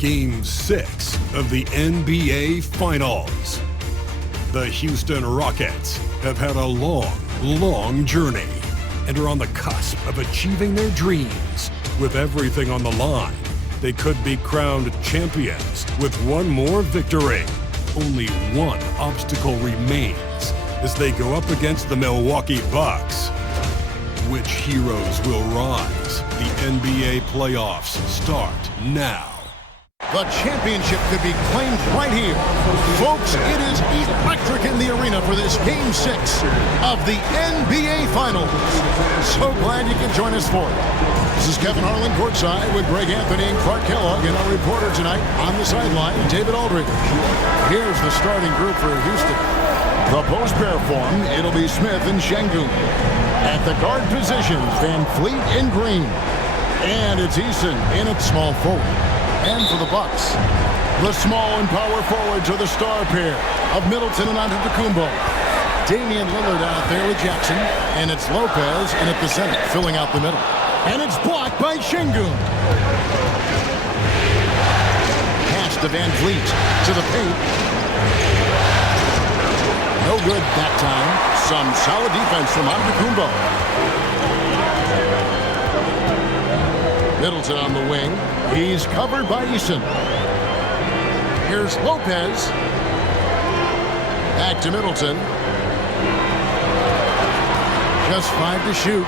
Game 6 of the NBA Finals. The Houston Rockets have had a long journey and are on the cusp of achieving their dreams. With everything on the line, they could be crowned champions with one more victory. Only one obstacle remains as they go up against the Milwaukee Bucks. Which heroes will rise? The NBA playoffs start now. The championship could be claimed right here. Folks, it is electric in the arena for this Game 6 of the NBA Finals. So glad you can join us for it. This is Kevin Harlan courtside with Greg Anthony and Clark Kellogg, and our reporter tonight on the sideline, David Aldridge. Here's the starting group for Houston. The post pair form, it'll be Smith and Şengün. At the guard positions, Van Fleet and Green. And it's Eason in at small forward. And for the Bucks, the small and power forwards are the star pair of Middleton and Antetokounmpo. Damian Lillard out there with Jackson, and it's Lopez in at the center, filling out the middle. And it's blocked by Şengün. Pass to Van Fleet to the paint. No good that time. Some solid defense from Antetokounmpo. Middleton on the wing. He's covered by Eason. Here's Lopez. Back to Middleton. Just 5 to shoot.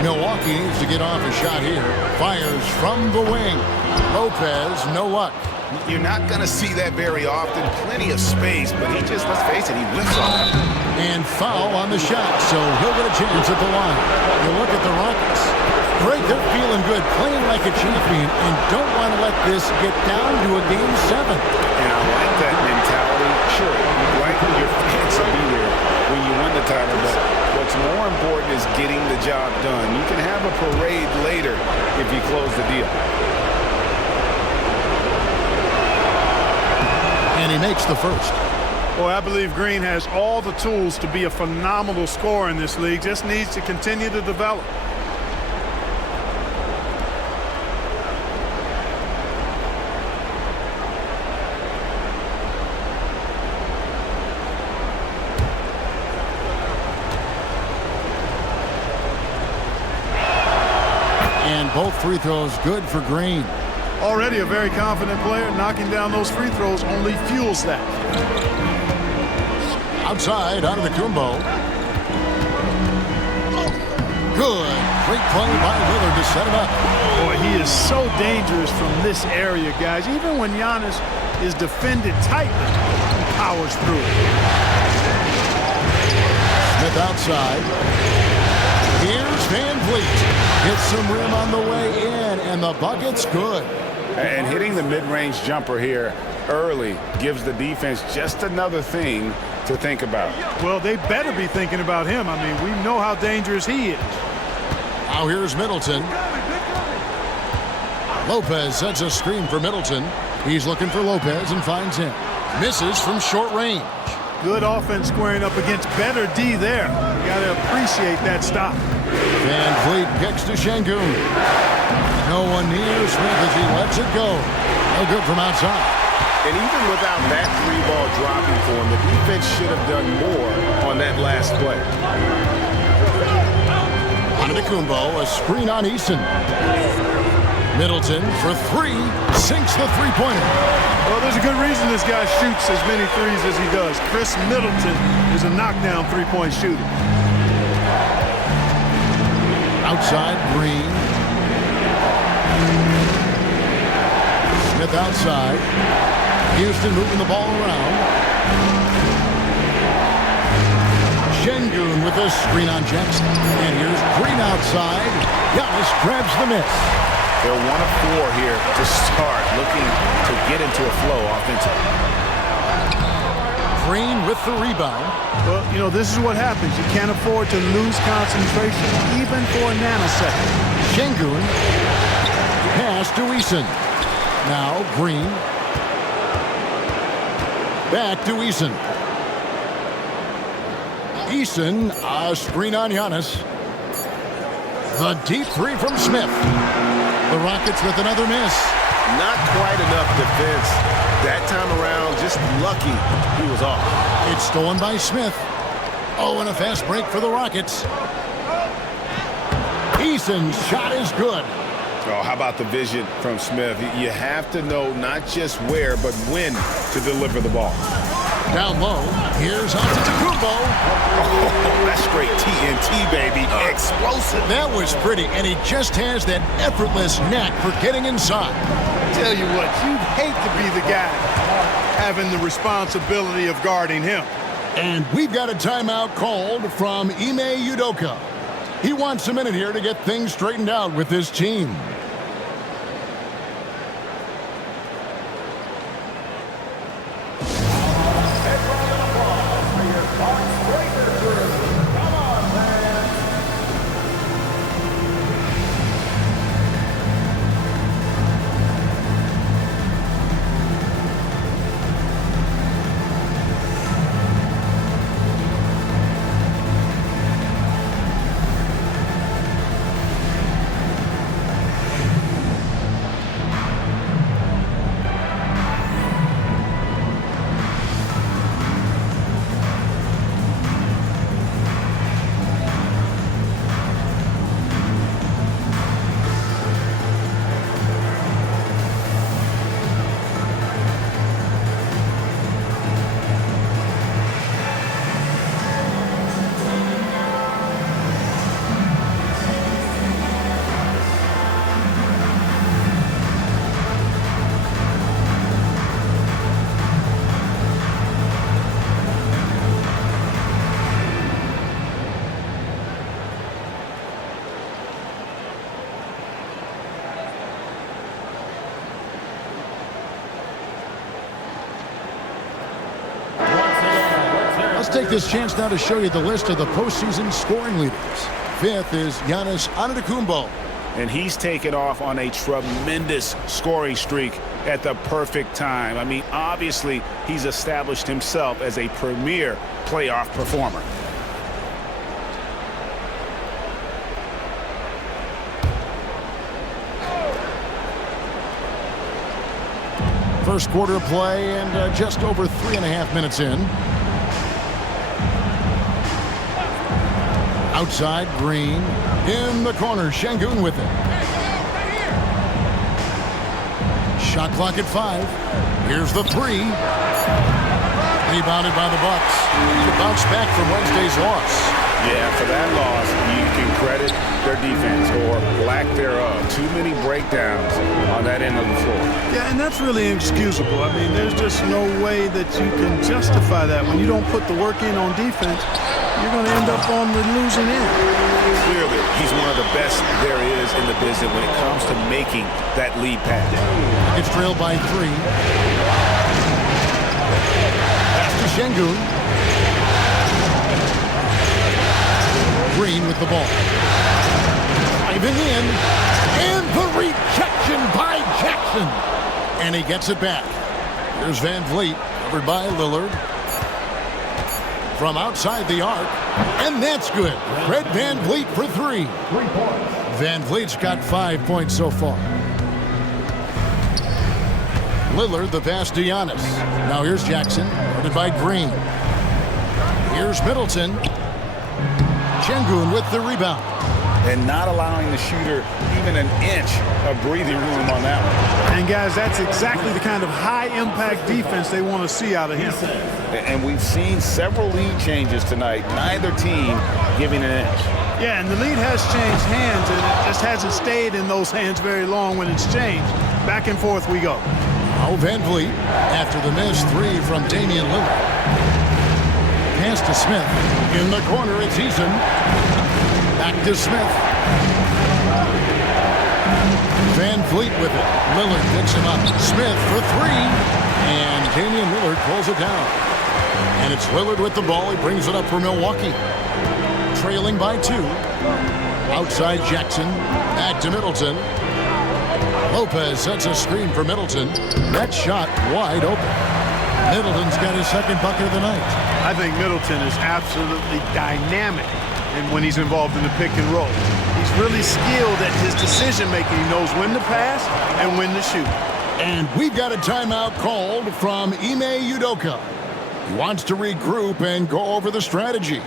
Milwaukee needs to get off a shot here. Fires from the wing. Lopez, no luck. You're not going to see that very often. Plenty of space, but he just, let's face it, he whiffs on it. And foul on the shot, so he'll get a chance at the line. You look at the Rockets. Great, they're feeling good, playing like a champion, and don't want to let this get down to a Game 7. And I like that mentality. Sure, you'd like your fans to be there when you win the title, but what's more important is getting the job done. You can have a parade later if you close the deal. And he makes the first. Boy, I believe Green has all the tools to be a phenomenal scorer in this league. Just needs to continue to develop. And both free throws good for Green. Already a very confident player. Knocking down those free throws only fuels that. Outside, Antetokounmpo. Good. Great play by Lillard to set it up. Boy, he is so dangerous from this area, guys. Even when Giannis is defended tightly, he powers through it. Smith outside. Here's Van Fleet. Hits some rim on the way in, and the bucket's good. And hitting the mid-range jumper here early gives the defense just another thing to think about. Well, they better be thinking about him. I mean, we know how dangerous he is. Now here's Middleton. Lopez sets a screen for Middleton. He's looking for Lopez and finds him. Misses from short range. Good offense squaring up against better D there. You got to appreciate that stop. Van Fleet kicks to Şengün. No one near Smith as he lets it go. No good from outside. And even without that three-ball dropping for him, the defense should have done more on that last play. Antetokounmpo, a screen on Eason. Middleton for three, sinks the three-pointer. Well, there's a good reason this guy shoots as many threes as he does. Chris Middleton is a knockdown three-point shooter. Outside, Green. Smith outside. Houston moving the ball around. Şengün with a screen on Jackson. And here's Green outside. Giannis grabs the miss. They're 1 of 4 here to start, looking to get into a flow offensively. Green with the rebound. Well, you know, this is what happens. You can't afford to lose concentration, even for a nanosecond. Şengün. Pass to Eason. Now Green. Back to Eason. Eason, a screen on Giannis. The deep three from Smith. The Rockets with another miss. Not quite enough defense. That time around, just lucky he was off. It's stolen by Smith. Oh, and a fast break for the Rockets. Eason's shot is good. Oh, how about the vision from Smith? You have to know not just where, but when to deliver the ball. Down low, here's Antetokounmpo. Oh, that's straight TNT, baby. Explosive. That was pretty, and he just has that effortless knack for getting inside. Tell you what, you'd hate to be the guy having the responsibility of guarding him. And we've got a timeout called from Ime Udoka. He wants a minute here to get things straightened out with his team. Let's take this chance now to show you the list of the postseason scoring leaders. Fifth is Giannis Antetokounmpo. And he's taken off on a tremendous scoring streak at the perfect time. I mean, obviously, he's established himself as a premier playoff performer. First quarter of play and just over 3.5 minutes in. Outside, Green. In the corner, Şengün with it. Shot clock at 5. Here's the 3. Rebounded by the Bucks. To bounce back from Wednesday's loss. Yeah, for that loss, you can credit their defense or lack thereof. Too many breakdowns on that end of the floor. Yeah, and that's really inexcusable. I mean, there's just no way that you can justify that. When you don't put the work in on defense, you're going to end up on the losing end. Clearly, he's one of the best there is in the business when it comes to making that lead pass. It's trailed by 3. Pass to Şengün. Green with the ball. Driving in. And the rejection by Jackson. And he gets it back. Here's Van Vliet, covered by Lillard. From outside the arc. And that's good. Fred Van Vliet for 3. Van Vliet's got 5 points so far. Lillard, the pass to Giannis. Now here's Jackson, guarded by Green. Here's Middleton. Şengün with the rebound. And not allowing the shooter even an inch of breathing room on that one. And guys, that's exactly the kind of high-impact defense they want to see out of him. And we've seen several lead changes tonight. Neither team giving an inch. Yeah, and the lead has changed hands, and it just hasn't stayed in those hands very long when it's changed. Back and forth we go. Now Van Vliet after the missed 3 from Damian Lillard. Pass to Smith. In the corner, it's Eason. Back to Smith. Van Vliet with it. Lillard picks him up. Smith for 3. And Damian Lillard pulls it down. And it's Lillard with the ball. He brings it up for Milwaukee. Trailing by 2. Outside Jackson. Back to Middleton. Lopez sets a screen for Middleton. That shot wide open. Middleton's got his second bucket of the night. I think Middleton is absolutely dynamic when he's involved in the pick and roll. He's really skilled at his decision-making. He knows when to pass and when to shoot. And we've got a timeout called from Ime Udoka. He wants to regroup and go over the strategy.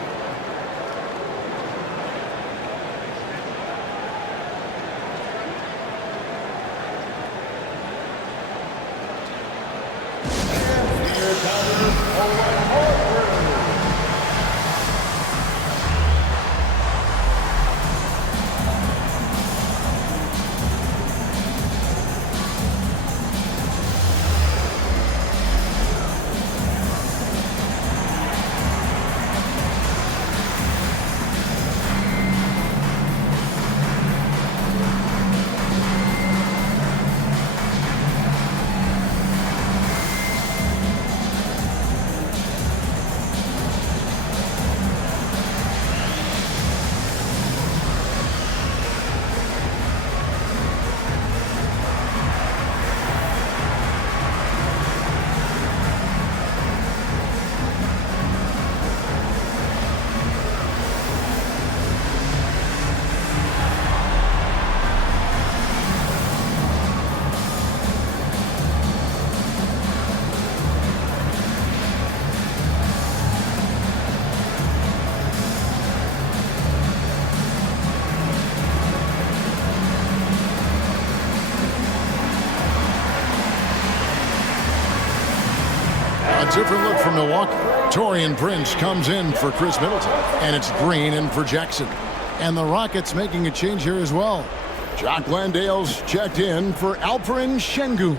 A different look from Milwaukee. Taurean Prince comes in for Chris Middleton. And it's Green in for Jackson. And the Rockets making a change here as well. Jock Landale's checked in for Alperen Şengün.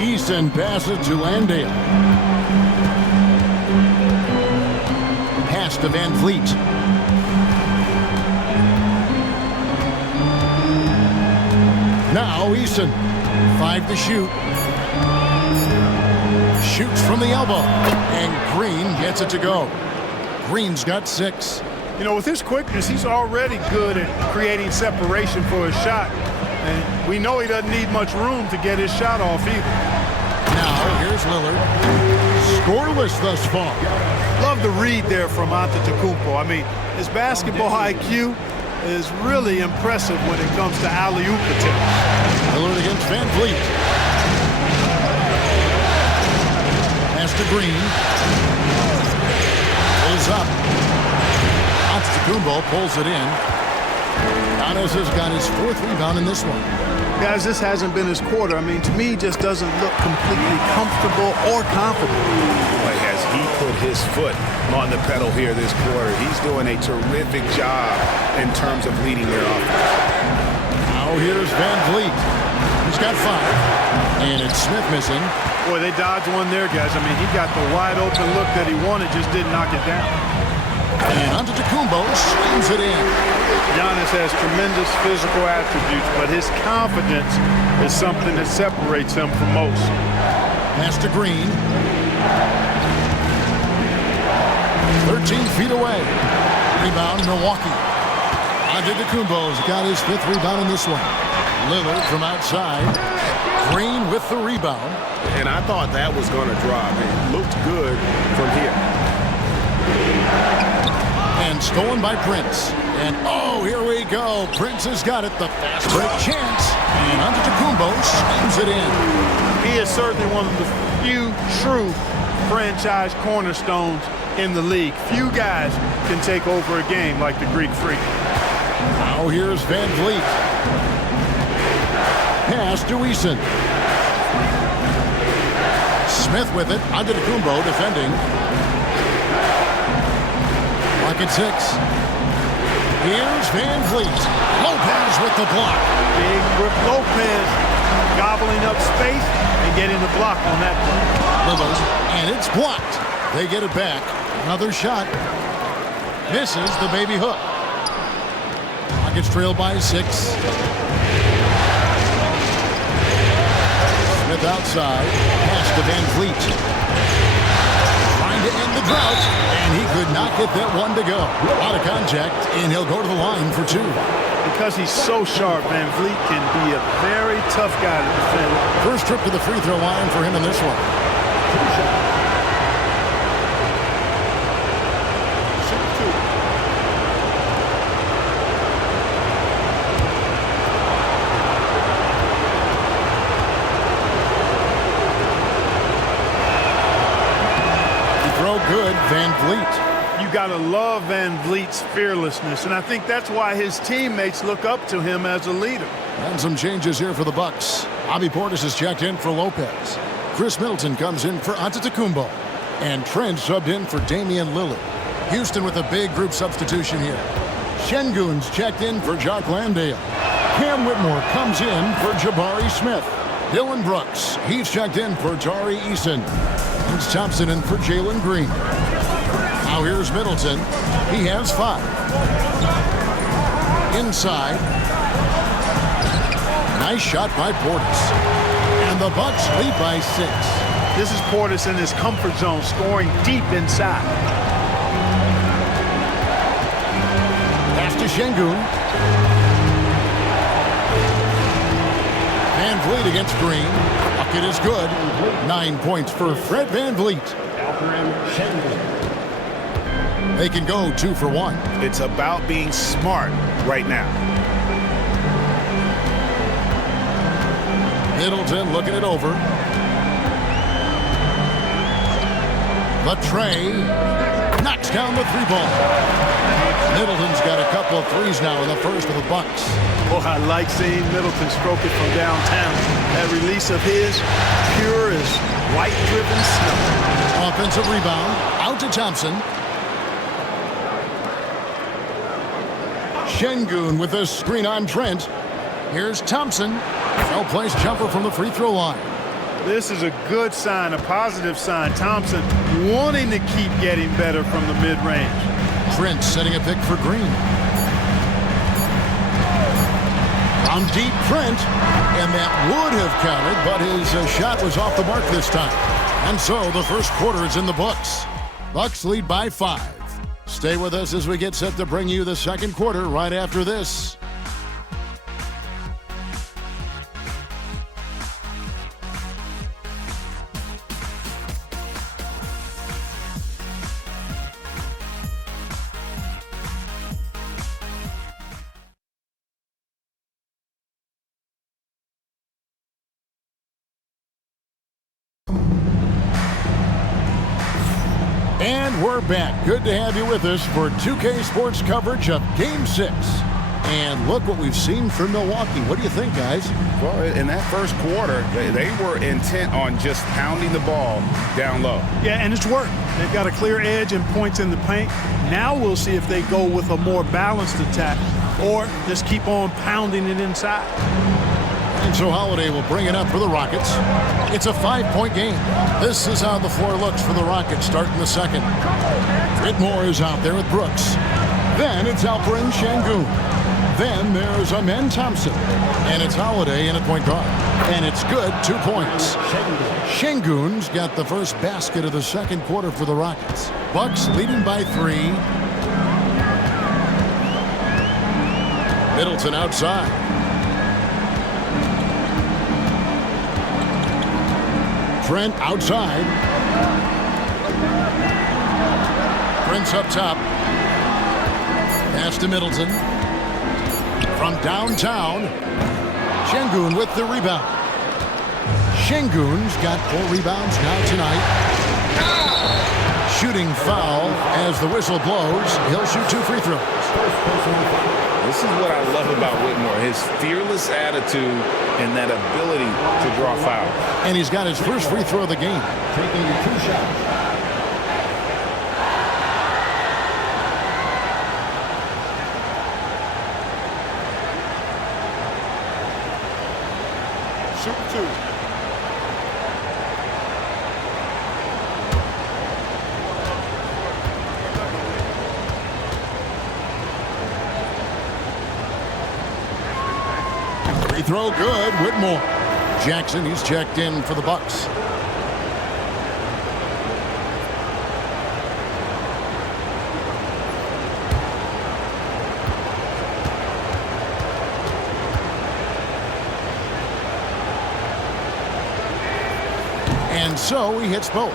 Easton passes to Landale. Pass to Van Vliet. Now Easton. 5 to shoot. Shoots from the elbow. And Green gets it to go. Green's got 6. You know, with his quickness, he's already good at creating separation for his shot. And we know he doesn't need much room to get his shot off either. Now, here's Lillard. Scoreless thus far. Love the read there from Antetokounmpo. I mean, his basketball IQ is really impressive when it comes to alley-oop attempts. Lillard against Van Vliet. Pass to Green. Pulls up. Antetokounmpo pulls it in. Giannis has got his 4th rebound in this one. Guys, this hasn't been his quarter. I mean, to me, he just doesn't look completely comfortable or confident. Boy, has he put his foot on the pedal here this quarter. He's doing a terrific job in terms of leading their offense. Now here's Van Vliet. He's got 5. And it's Smith missing. Boy, they dodged one there, guys. I mean, he got the wide open look that he wanted, just didn't knock it down. And Antetokounmpo slams it in. Giannis has tremendous physical attributes, but his confidence is something that separates him from most. Pass to Green. 13 feet away. Rebound, Milwaukee. Antetokounmpo's got his 5th rebound in this one. Lillard from outside. Green with the rebound. And I thought that was going to drop. It looked good from here. And stolen by Prince. And oh, here we go. Prince has got it. The fast break chance. And Antetokounmpo slams it in. He is certainly one of the few true franchise cornerstones in the league. Few guys can take over a game like the Greek Freak. Now here's Van Vliet. Pass to Eason. Smith with it. Antetokounmpo defending. At 6. Here's Van Vliet. Lopez with the block. Big Brook Lopez gobbling up space and getting the block on that play. Lillard, and it's blocked. They get it back. Another shot. Misses the baby hook. Rockets trail by 6. Smith outside. Pass to Van Vliet. To end the drought, and he could not get that one to go. Out of contact, and he'll go to the line for 2. Because he's so sharp, Van Vliet can be a very tough guy to defend. First trip to the free throw line for him in this one. Good, Van Vliet. You got to love Van Vliet's fearlessness, and I think that's why his teammates look up to him as a leader. And some changes here for the Bucks. Bobby Portis is checked in for Lopez. Chris Middleton comes in for Antetokounmpo. And Trent subbed in for Damian Lillard. Houston with a big group substitution here. Şengün's checked in for Jock Landale. Cam Whitmore comes in for Jabari Smith. Dylan Brooks, he's checked in for Tari Eason. Here's Thompson in for Jalen Green. Now here's Middleton. He has 5. Inside. Nice shot by Portis. And the Bucks lead by 6. This is Portis in his comfort zone, scoring deep inside. Pass to Şengün. Van Vliet against Green. Bucket is good. 9 points for Fred Van Vliet. They can go 2 for 1. It's about being smart right now. Middleton looking it over. The tray. Knocks down the 3-ball. Middleton's got a couple of threes now in the first of the Bucks. Oh, I like seeing Middleton stroke it from downtown. That release of his, pure as white-driven snow. Offensive rebound. Out to Thompson. Şengün with a screen on Trent. Here's Thompson. Well-placed jumper from the free throw line. This is a good sign, a positive sign. Thompson wanting to keep getting better from the mid-range. Trent setting a pick for Green. From deep, Trent, and that would have counted, but his shot was off the mark this time. And so the first quarter is in the books. Bucks lead by 5. Stay with us as we get set to bring you the second quarter right after this. And we're back. Good to have you with us for 2K Sports coverage of Game 6. And look what we've seen from Milwaukee. What do you think, guys? Well, in that first quarter, they were intent on just pounding the ball down low. Yeah, and it's worked. They've got a clear edge and points in the paint. Now we'll see if they go with a more balanced attack or just keep on pounding it inside. And so Holiday will bring it up for the Rockets. It's a 5-point game. This is how the floor looks for the Rockets starting the second. Whitmore is out there with Brooks. Then it's Alperen Şengün. Then there's Amen Thompson. And it's Holiday in at point guard. And it's good, 2 points. Şengün's got the first basket of the second quarter for the Rockets. Bucks leading by 3. Middleton outside. Trent outside. Prince up top. Pass to Middleton. From downtown. Şengün with the rebound. Şengün's got 4 rebounds now tonight. Shooting foul as the whistle blows. He'll shoot 2 free throws. This is what I love about Whitmore, his fearless attitude and that ability to draw fouls. And he's got his first free throw of the game. Taking 2 shots. Shoot 2. Free throw good. Whitmore. Jackson, he's checked in for the Bucks. And so he hits both.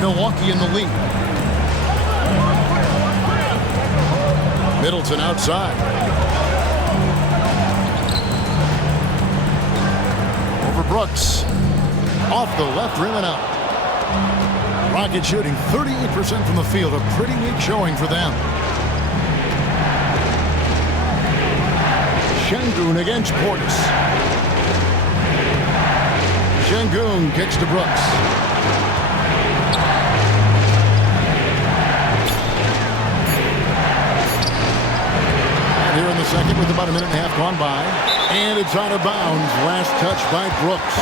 Milwaukee in the lead. Middleton outside. Over Brooks. Off the left rim and out. Rockets shooting 38% from the field. A pretty weak showing for them. Şengün against Portis. Şengün kicks to Brooks. And here in the second with about a minute and a half gone by. And it's out of bounds. Last touch by Brooks.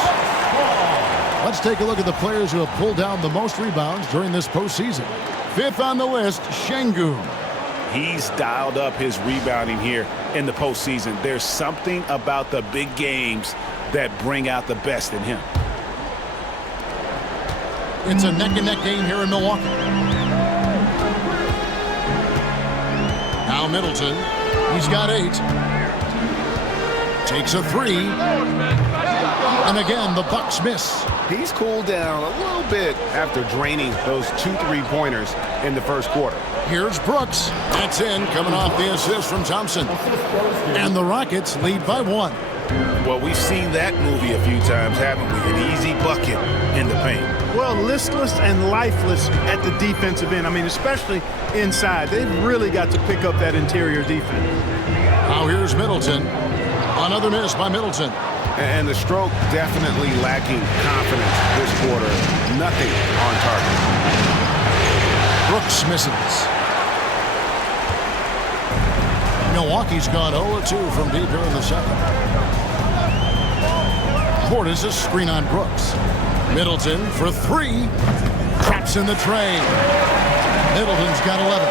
Let's take a look at the players who have pulled down the most rebounds during this postseason. Fifth on the list, Şengün. He's dialed up his rebounding here in the postseason. There's something about the big games that bring out the best in him. It's a neck-and-neck game here in Milwaukee. Now Middleton. He's got 8. Takes a 3. And again, the Bucks miss. He's cooled down a little bit after draining those 2 3-pointers in the first quarter. Here's Brooks. That's in, coming off the assist from Thompson. And the Rockets lead by 1. Well, we've seen that movie a few times, haven't we? An easy bucket in the paint. Well, listless and lifeless at the defensive end. I mean, especially inside. They've really got to pick up that interior defense. Now here's Middleton. Another miss by Middleton. And the stroke definitely lacking confidence this quarter. Nothing on target. Brooks misses. Milwaukee's gone 0-2 from deep here in the second. Portis a screen on Brooks. Middleton for 3. Traps in the tray. Middleton's got 11.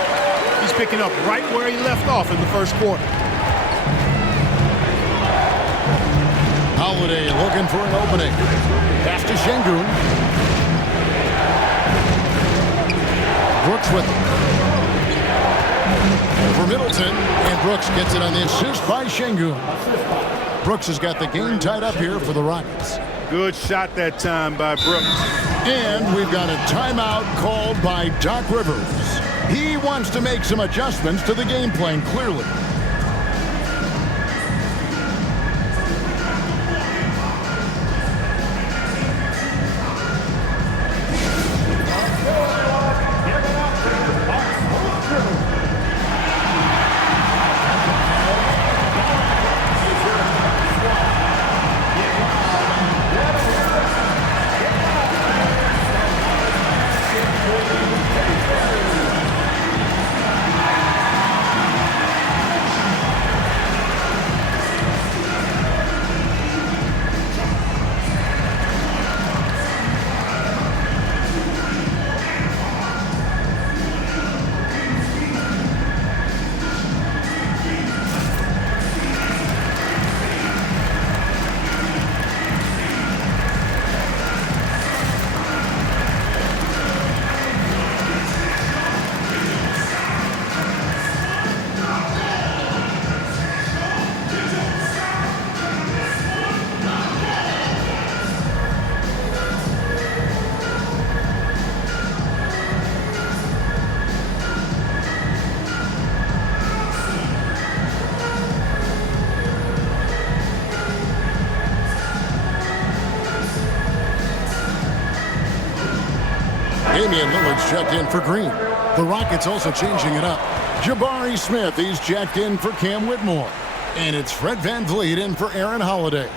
He's picking up right where he left off in the first quarter. Holiday looking for an opening. Pass to Şengün. Brooks with him. For Middleton. And Brooks gets it on the assist by Şengün. Brooks has got the game tied up here for the Rockets. Good shot that time by Brooks. And we've got a timeout called by Doc Rivers. He wants to make some adjustments to the game plan, clearly. Damian Lillard's checked in for Green. The Rockets also changing it up. Jabari Smith, he's checked in for Cam Whitmore. And it's Fred VanVleet in for Aaron Holiday.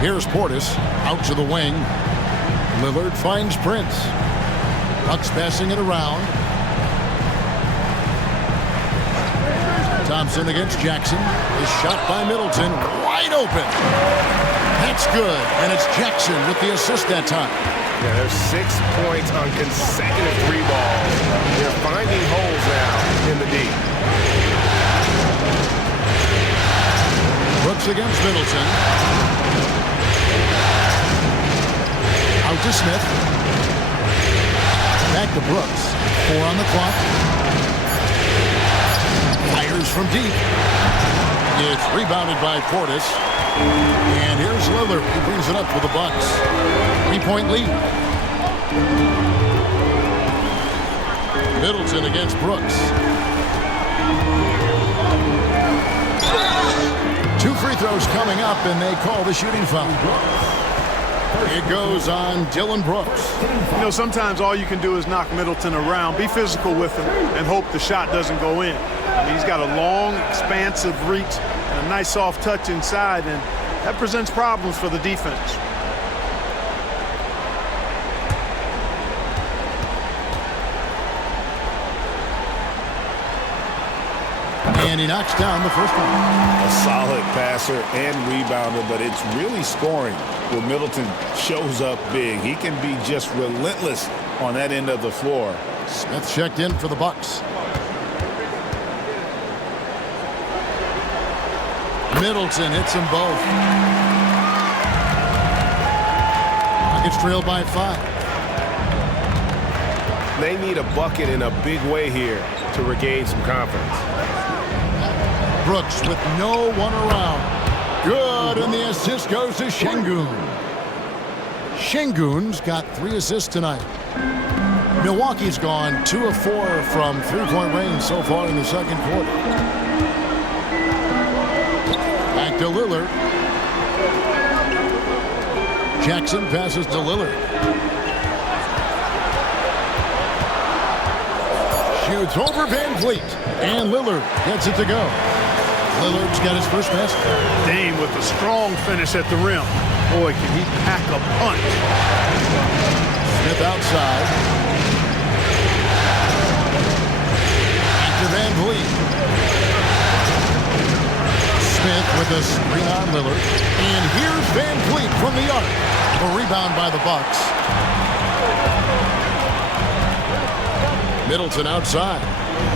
Here's Portis out to the wing. Lillard finds Prince. Bucks passing it around. Thompson against Jackson. The shot by Middleton. Wide open. That's good. And it's Jackson with the assist that time. Yeah, there's 6 points on consecutive 3 balls. They're finding holes now in the D. Brooks against Middleton. Out to Smith. Back to Brooks. 4 on the clock. Fires from deep. It's rebounded by Portis. And here's Lillard. He brings it up for the Bucks. 3-point lead. Middleton against Brooks. 2 free throws coming up, and they call the shooting foul. It goes on Dylan Brooks. You know, sometimes all you can do is knock Middleton around, be physical with him, and hope the shot doesn't go in. I mean, he's got a long, expansive reach and a nice soft touch inside, and that presents problems for the defense. And he knocks down the first one. A solid passer and rebounder, but it's really scoring where Middleton shows up big. He can be just relentless on that end of the floor. Smith checked in for the Bucks. Middleton hits them both. Rockets trailed by 5. They need a bucket in a big way here to regain some confidence. Brooks with no one around. Good, and the assist goes to Şengün. Şengün's got 3 assists tonight. Milwaukee's gone 2 of 4 from 3-point range so far in the second quarter. Back to Lillard. Jackson passes to Lillard. Shoots over Van Vliet, and Lillard gets it to go. Lillard's got his first basket. Dame with a strong finish at the rim. Boy, can he pack a punch. Smith outside. Back to Van Vliet. Smith with a screen on Lillard. And here's Van Vliet from the arc. A rebound by the Bucks. Middleton outside.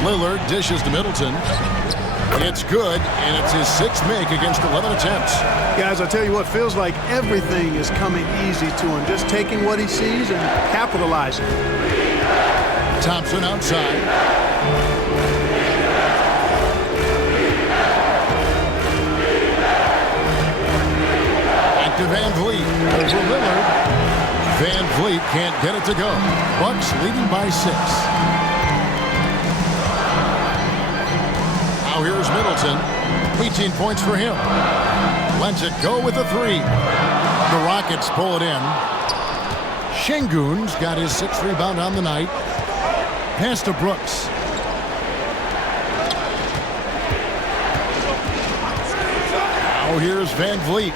Lillard dishes to Middleton. It's good, and it's his 6th make against 11 attempts. Guys, I tell you what, feels like everything is coming easy to him. Just taking what he sees and capitalizing. Thompson outside. Back to Van Vliet. Over Lillard. Van Vliet can't get it to go. Bucks leading by 6. Now here's Middleton. 18 points for him. Lets it go with a 3. The Rockets pull it in. Şengün's got his 6th rebound on the night. Pass to Brooks. Now here's Van Vliet.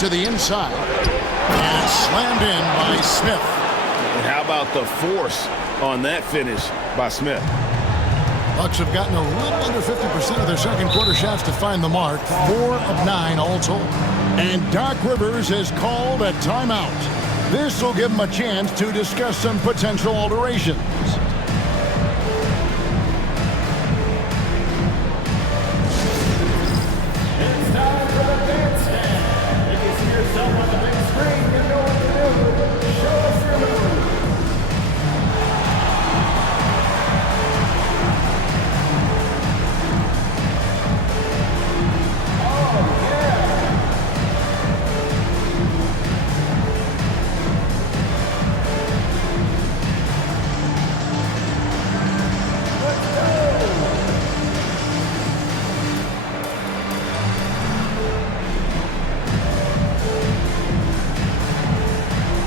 To the inside. And slammed in by Smith. And how about the force on that finish by Smith? Bucks have gotten a little under 50% of their second quarter shots to find the mark. 4 of 9 all told. And Doc Rivers has called a timeout. This will give him a chance to discuss some potential alterations. It's time for the dance stand. If you see yourself on the big screen, you know what to do. Show us your move.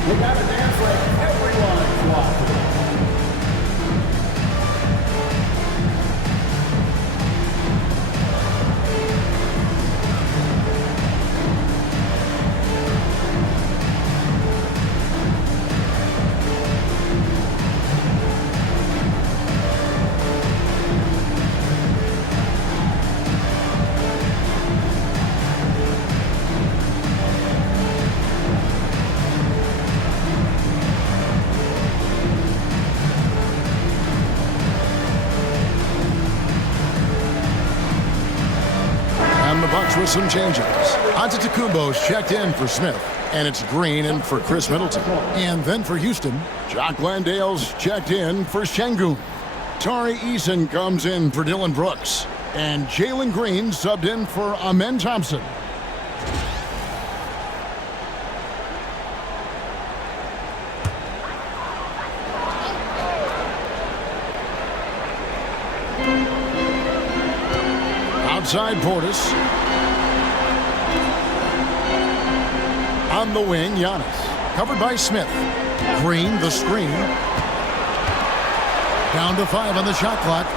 We gotta dance like everyone's watching. with some changes. Antetokounmpo's checked in for Smith, and it's Green in for Chris Middleton. And then for Houston, Jock Landale's checked in for Şengün. Tari Eason comes in for Dylan Brooks, and Jalen Green subbed in for Amen Thompson. Outside Portis. On the wing, Giannis. Covered by Smith. Green, the screen. Down to 5 on the shot clock.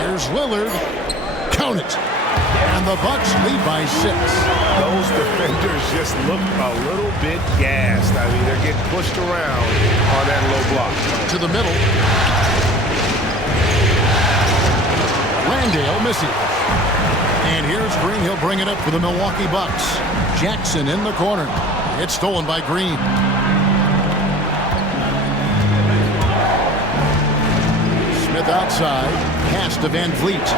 Here's Lillard. Count it. And the Bucks lead by 6. Those defenders just look a little bit gassed. I mean, they're getting pushed around on that low block. To the middle. Landale missing. And here's Green. He'll bring it up for the Milwaukee Bucks. Jackson in the corner. It's stolen by Green. Smith outside. Pass to Van Vliet.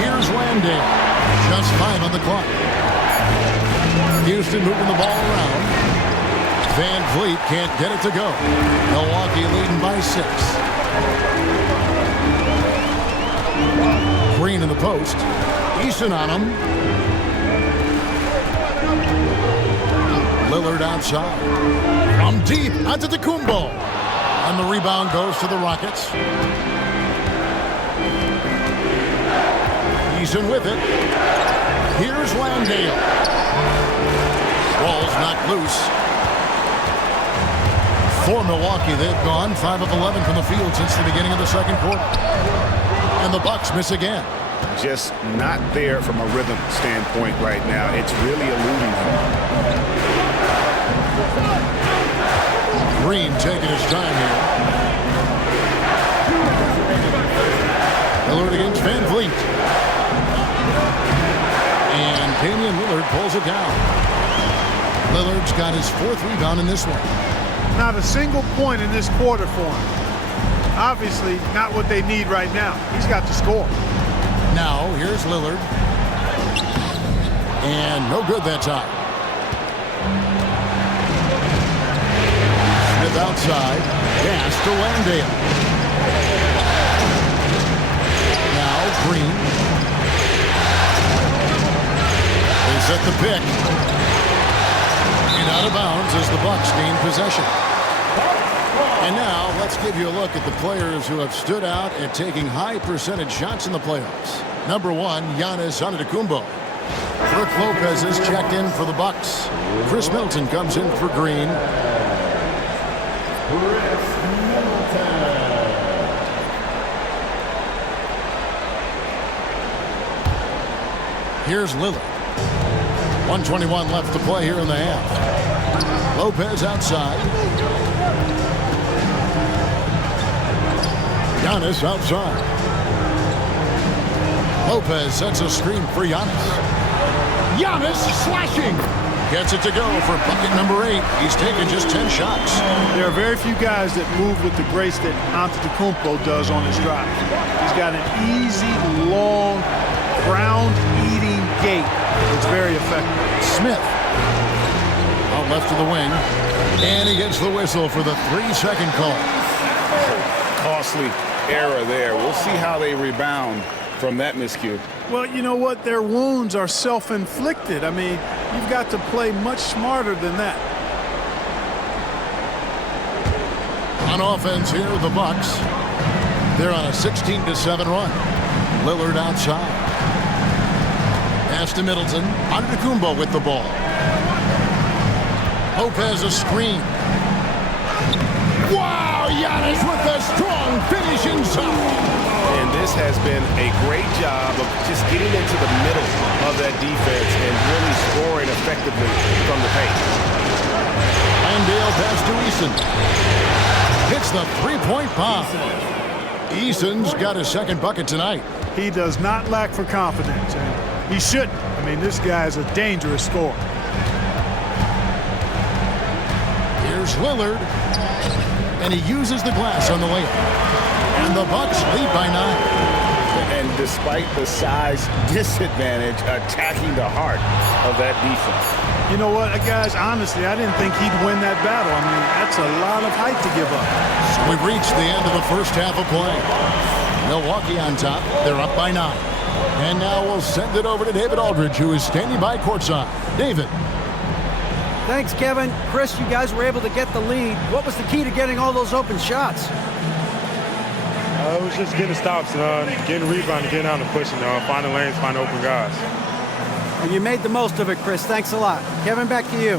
Here's Landale. Just 5 on the clock. Houston moving the ball around. Van Vliet can't get it to go. Milwaukee leading by 6. Green in the post. Eason on him. Lillard outside. From deep, Antetokounmpo. And the rebound goes to the Rockets. Eason with it. Here's Landale. Ball's knocked loose. For Milwaukee, they've gone 5 of 11 from the field since the beginning of the second quarter. And the Bucks miss again. Just not there from a rhythm standpoint right now. It's really eluding him. Green taking his time here. Lillard against Van Vliet. And Damian Lillard pulls it down. Lillard's got his 4th rebound in this one. Not a single point in this quarter for him. Obviously, not what they need right now. He's got to score. Now, here's Lillard. And no good that time. Smith outside. Pass to Landale. Now, Green. They set the pick. And out of bounds as the Bucks gain possession. And now let's give you a look at the players who have stood out at taking high percentage shots in the playoffs. Number 1, Giannis Antetokounmpo. Brook Lopez is checked in for the Bucks. Chris Middleton comes in for Green. Here's Lillard. 1:21 left to play here in the half. Lopez outside. Giannis outside. Lopez sets a screen for Giannis. Giannis slashing. Gets it to go for bucket number 8. He's taken just 10 shots. There are very few guys that move with the grace that Antetokounmpo does on his drive. He's got an easy, long, ground-eating gait. It's very effective. Smith. Out left to the wing. And he gets the whistle for the 3-second call. Costly error there. We'll see how they rebound from that miscue. Well, you know what? Their wounds are self-inflicted. I mean, you've got to play much smarter than that. On offense here, the Bucks. They're on a 16-7 run. Lillard outside. Pass to Middleton. Antetokounmpo with the ball. Lopez a screen. Wow, Giannis with a strong finish inside. And this has been a great job of just getting into the middle of that defense and really scoring effectively from the paint. Landale pass to Eason. Hits the three-point bomb. Eason's got his second bucket tonight. He does not lack for confidence, and he shouldn't. I mean, this guy is a dangerous scorer. Here's Lillard. and he uses the glass on the layup. And the Bucks lead by 9. And despite the size disadvantage, attacking the heart of that defense. You know what, guys, honestly, I didn't think he'd win that battle. I mean, that's a lot of height to give up. So we've reached the end of the first half of play. Milwaukee on top. They're up by 9. And now we'll send it over to David Aldridge, who is standing by courtside. David. Thanks, Kevin. Chris, you guys were able to get the lead. What was the key to getting all those open shots? It was just getting stops, getting rebounding, getting out and pushing, finding lanes, finding open guys. And you made the most of it, Chris. Thanks a lot. Kevin, back to you.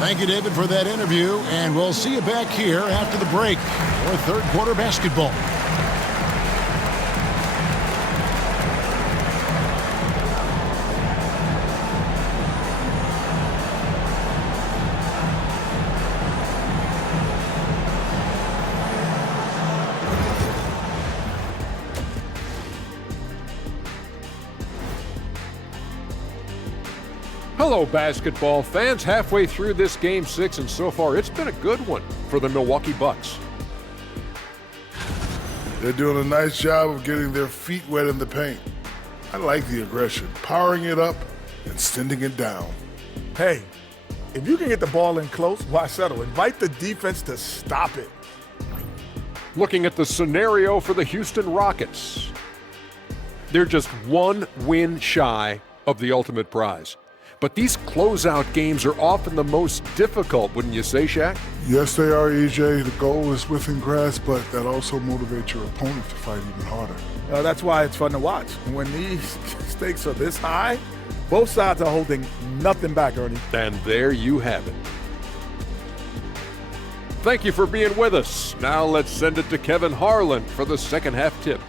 Thank you, David, for that interview. And we'll see you back here after the break for third quarter basketball. Hello, basketball fans. Halfway through this Game 6, and so far it's been a good one for the Milwaukee Bucks. They're doing a nice job of getting their feet wet in the paint. I like the aggression, powering it up and sending it down. Hey, if you can get the ball in close, why settle? Invite the defense to stop it. Looking at the scenario for the Houston Rockets. They're just one win shy of the ultimate prize. But these closeout games are often the most difficult, wouldn't you say, Shaq? Yes, they are, EJ. The goal is within grasp, but that also motivates your opponent to fight even harder. That's why it's fun to watch. When these stakes are this high, both sides are holding nothing back, Ernie. And there you have it. Thank you for being with us. Now let's send it to Kevin Harlan for the second half tip.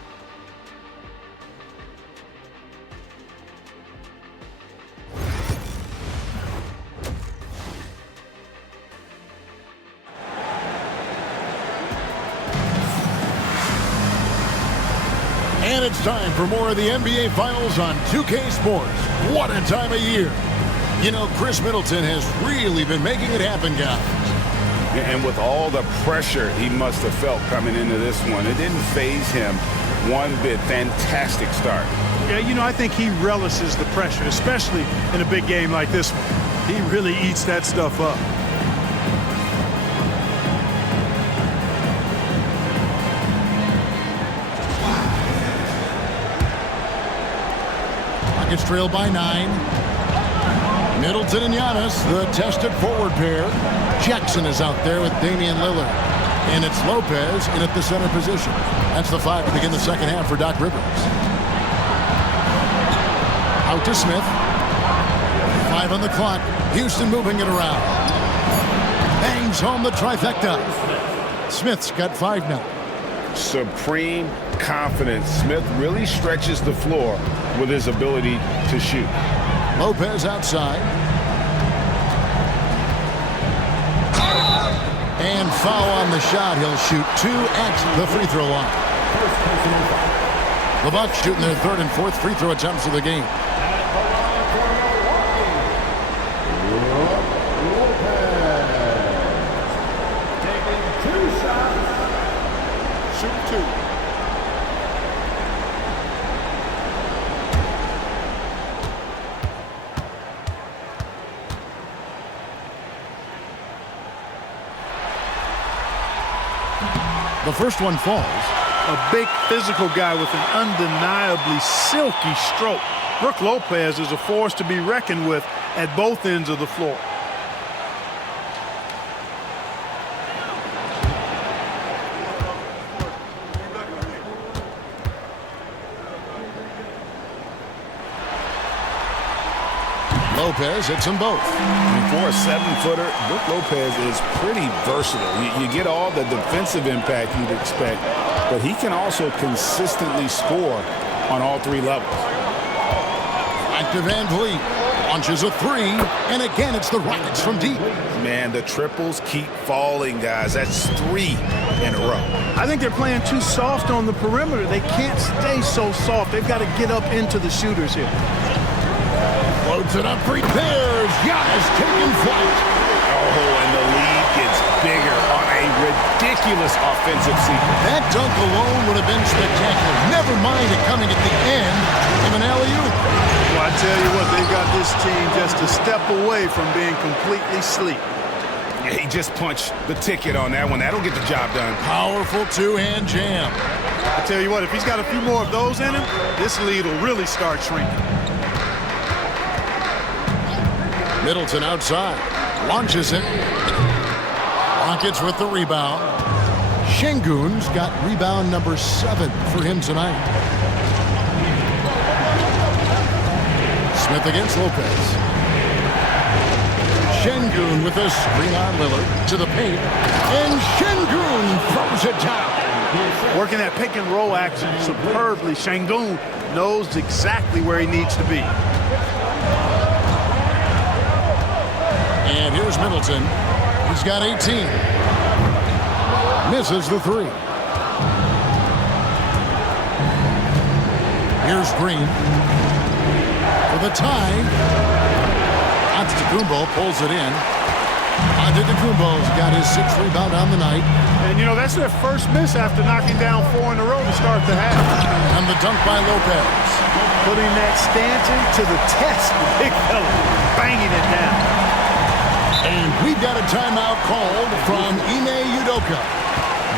And it's time for more of the NBA Finals on 2K Sports. What a time of year. You know, Chris Middleton has really been making it happen, guys. And with all the pressure he must have felt coming into this one, it didn't faze him one bit. Fantastic start. Yeah, you know, I think he relishes the pressure, especially in a big game like this one. He really eats that stuff up. Rockets trail by 9. Middleton and Giannis, the tested forward pair. Jackson is out there with Damian Lillard. And it's Lopez in at the center position. That's the 5 to begin the second half for Doc Rivers. Out to Smith. 5 on the clock. Houston moving it around. Bangs home the trifecta. Smith's got 5 now. Supreme confidence. Smith really stretches the floor with his ability to shoot. Lopez outside. And foul on the shot. He'll shoot 2 at the free throw line. The Bucks shooting their 3rd and 4th free throw attempts of the game. Taking 2 shots. Shoot 2. The first one falls. A big physical guy with an undeniably silky stroke. Brook Lopez is a force to be reckoned with at both ends of the floor. Lopez hits them both. For a 7-footer, Brook Lopez is pretty versatile. You get all the defensive impact you'd expect, but he can also consistently score on all 3 levels. Back to Van Vliet. Launches a 3, and again it's the Rockets from deep. Man, the triples keep falling, guys. That's 3 in a row. I think they're playing too soft on the perimeter. They can't stay so soft. They've got to get up into the shooters here. Floats it up, repairs. Giannis taking flight. Oh, and the lead gets bigger on a ridiculous offensive sequence. That dunk alone would have been spectacular. Never mind it coming at the end of an alley-oop. Well, I tell you what, they've got this team just a step away from being completely asleep. Yeah, he just punched the ticket on that one. That'll get the job done. Powerful two-hand jam. I tell you what, if he's got a few more of those in him, this lead will really start shrinking. Middleton outside. Launches it. Rockets with the rebound. Şengün's got rebound number 7 for him tonight. Smith against Lopez. Şengün with a screen on Lillard to the paint. And Şengün throws it down. Working that pick and roll action superbly. Şengün knows exactly where he needs to be. And here's Middleton. He's got 18. Misses the 3. Here's Green. For the tie. Antetokounmpo pulls it in. Antetokounmpo's got his 6th rebound on the night. And, you know, that's their first miss after knocking down 4 in a row to start the half. And the dunk by Lopez. Putting that stanchion to the test, the big fella, banging it down. And we've got a timeout called from Ime Udoka.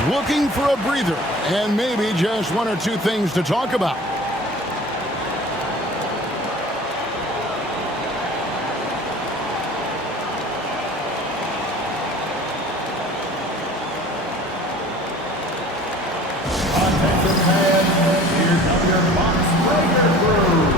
Looking for a breather and maybe just 1 or 2 things to talk about. Here come your box breaker crew.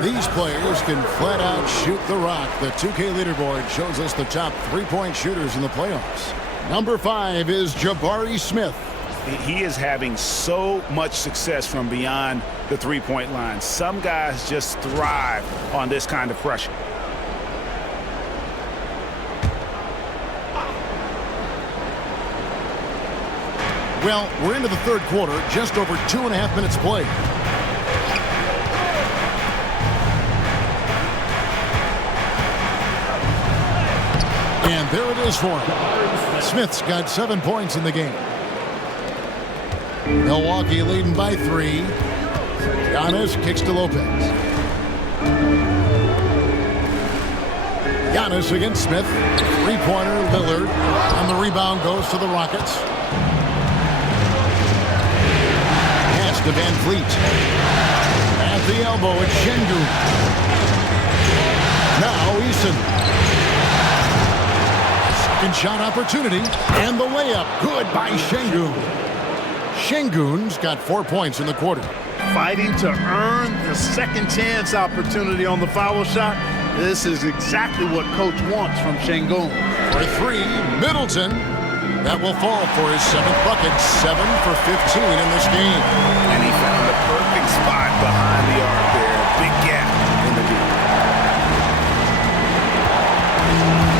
These players can flat out shoot the rock. The 2K leaderboard shows us the top 3-point shooters in the playoffs. Number 5 is Jabari Smith. He is having so much success from beyond the 3-point line. Some guys just thrive on this kind of pressure. Well, we're into the 3rd quarter, just over 2.5 minutes played. And there it is for him. Smith's got 7 points in the game. Milwaukee leading by 3. Giannis kicks to Lopez. Giannis against Smith. 3-pointer, Lillard. And the rebound goes to the Rockets. Pass to Van Fleet. At the elbow, it's Şengün. Now Eason. Second shot opportunity. And the layup. Good by Şengün. Şengün's got 4 points in the quarter. Fighting to earn the second chance opportunity on the foul shot. This is exactly what Coach wants from Şengün. For 3, Middleton. That will fall for his 7th bucket. 7 for 15 in this game. And he found the perfect spot behind the arc there. Big gap in the deep.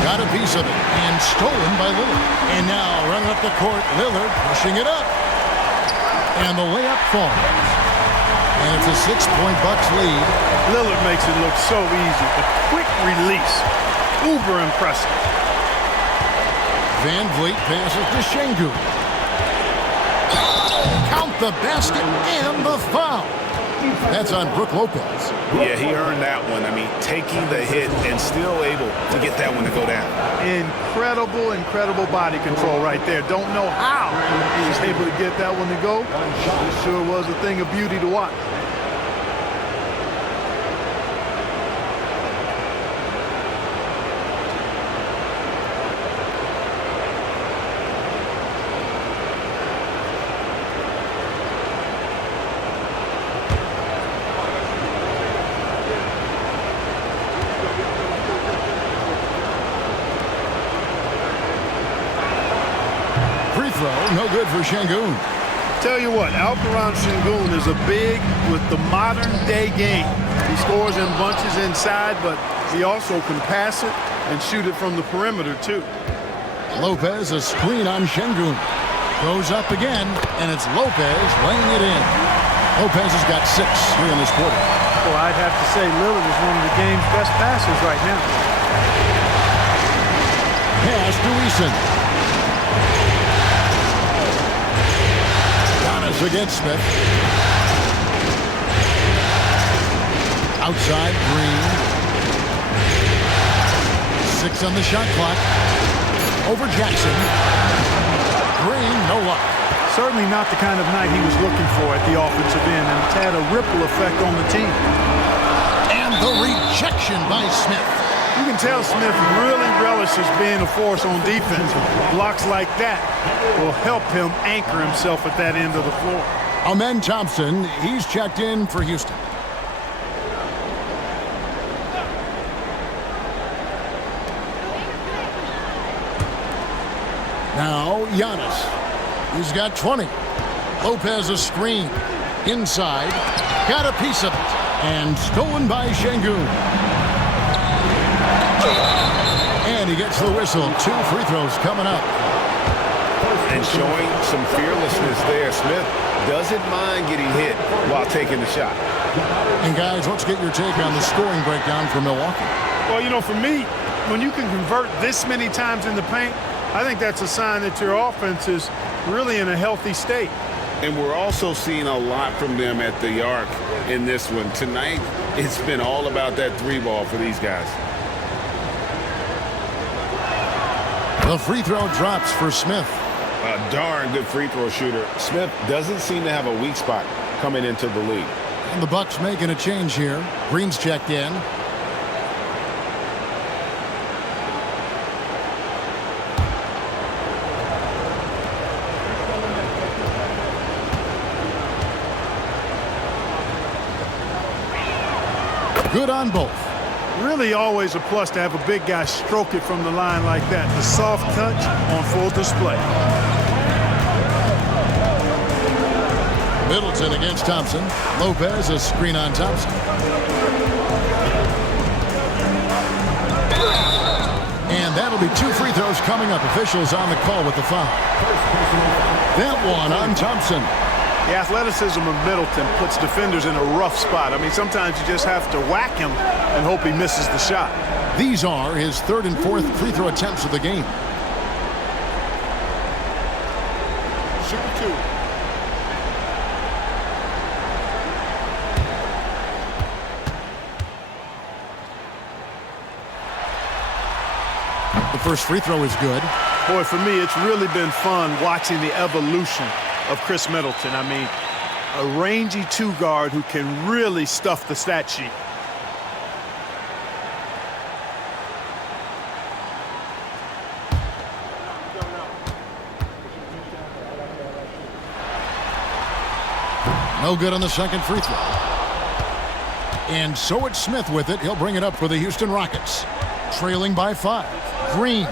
Got a piece of it. And stolen by Lillard. And now running up the court, Lillard pushing it up. And the layup falls. And it's a 6-point Bucks lead. Lillard makes it look so easy. A quick release. Uber impressive. Van Vliet passes to Şengün. count the basket and the foul. That's on Brook Lopez. Yeah, he earned that one. I mean, taking the hit and still able to get that one to go down. Incredible body control right there. Don't know how he was able to get that one to go. It sure was a thing of beauty to watch. No good for Şengün. Tell you what, Alperen Şengün is a big with the modern day game. He scores in bunches inside, but he also can pass it and shoot it from the perimeter too. Lopez, a screen on Şengün. Goes up again, and it's Lopez laying it in. Lopez has got 6 here in this quarter. Well, I'd have to say Lillard is one of the game's best passers right now. Pass to Eason. Against Smith. Outside, Green. 6 on the shot clock. Over Jackson. Green, no luck. Certainly not the kind of night he was looking for at the offensive end, and it's had a ripple effect on the team. And the rejection by Smith. You can tell Smith really relishes being a force on defense. Blocks like that will help him anchor himself at that end of the floor. Amen Thompson, he's checked in for Houston. Now Giannis. He's got 20. Lopez a screen. Inside. Got a piece of it. And stolen by Şengün. And he gets the whistle. 2 free throws coming up. And showing some fearlessness there. Smith doesn't mind getting hit while taking the shot. And guys, let's get your take on the scoring breakdown for Milwaukee. Well, you know, for me, when you can convert this many times in the paint, I think that's a sign that your offense is really in a healthy state. And we're also seeing a lot from them at the arc in this one. Tonight, it's been all about that 3 ball for these guys. The free throw drops for Smith. A darn good free throw shooter. Smith doesn't seem to have a weak spot coming into the league. And the Bucks making a change here. Green's checked in. Good on both. Really always a plus to have a big guy stroke it from the line like that. The soft touch on full display. Middleton against Thompson. Lopez a screen on Thompson. And that'll be 2 free throws coming up. Officials on the call with the foul. That one on Thompson. The athleticism of Middleton puts defenders in a rough spot. I mean, sometimes you just have to whack him and hope he misses the shot. These are his 3rd and 4th free throw attempts of the game. Super 2. The first free throw is good. Boy, for me, it's really been fun watching the evolution of Chris Middleton. I mean, a rangy 2 guard who can really stuff the stat sheet. No good on the second free throw. And so it's Smith with it. He'll bring it up for the Houston Rockets. Trailing by 5. Green.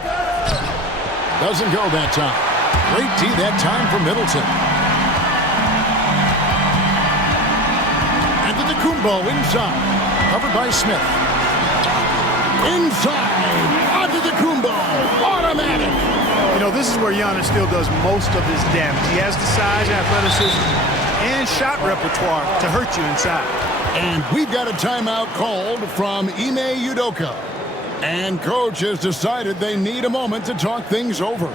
Doesn't go that time. Great D that time for Middleton. Antetokounmpo inside. Covered by Smith. Inside. Antetokounmpo. Automatic. You know, this is where Giannis still does most of his damage. He has the size, athleticism, and shot repertoire to hurt you inside. And we've got a timeout called from Ime Udoka. And coach has decided they need a moment to talk things over.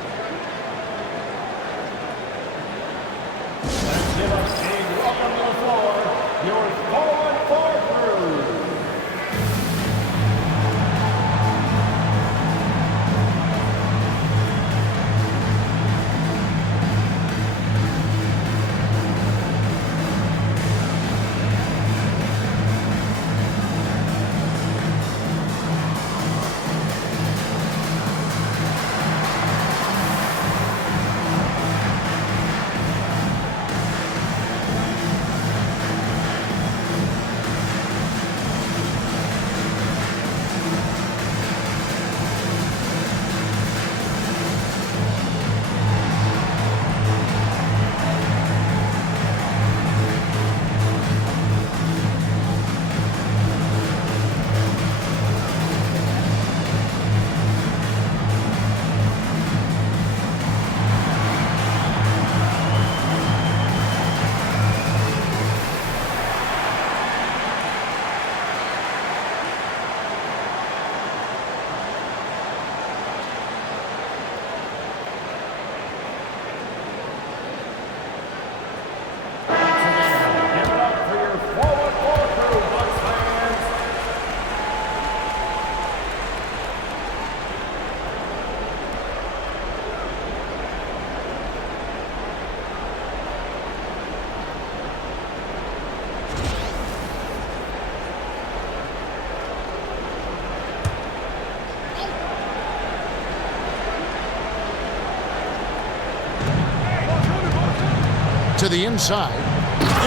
To the inside.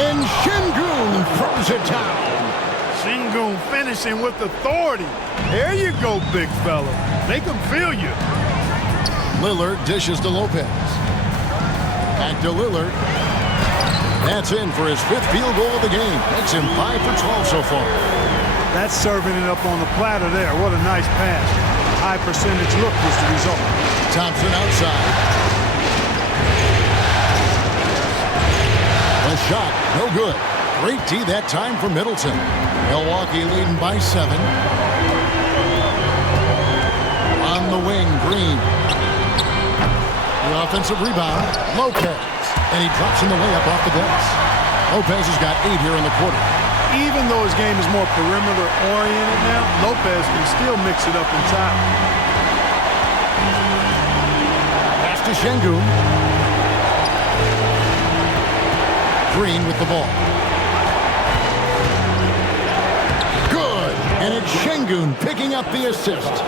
And Şengün throws it down. Şengün finishing with authority. There you go, big fella. Make them feel you. Lillard dishes to Lopez. Back to Lillard. That's in for his 5th field goal of the game. Makes him 5 for 12 so far. That's serving it up on the platter there. What a nice pass. High percentage look was the result. Thompson outside. A shot, no good. Great D that time for Middleton. Milwaukee leading by 7. On the wing, Green. The offensive rebound, Lopez. And he drops in the layup off the glass. Lopez has got 8 here in the quarter. Even though his game is more perimeter-oriented now, Lopez can still mix it up inside. Pass to Şengün. Green with the ball. Good. And it's Şengün picking up the assist.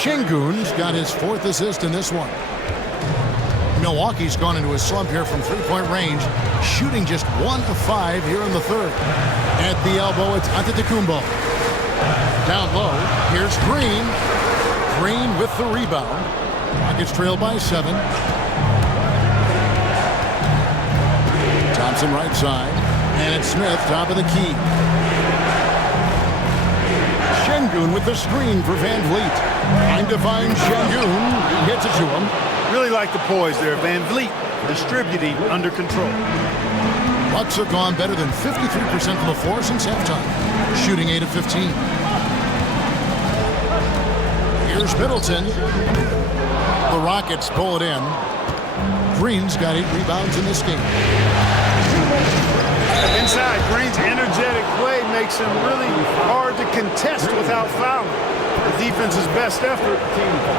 Şengün's got his 4th assist in this one. Milwaukee's gone into a slump here from 3-point range, shooting just 1 of 5 here in the 3rd. At the elbow, it's Antetokounmpo. Down low, here's Green. Green with the rebound. Rockets trail by 7. Thompson right side. And it's Smith, top of the key. Şengün with the screen for Van Vliet. Trying to find Şengün. He hits it to him. Really like the poise there. Van Vliet distributing under control. Bucks have gone better than 53% from the floor since halftime, shooting 8 of 15. Here's Middleton. The Rockets pull it in. Green's got 8 rebounds in this game. Inside, Green's energetic play makes him really hard to contest without fouling. The defense's best effort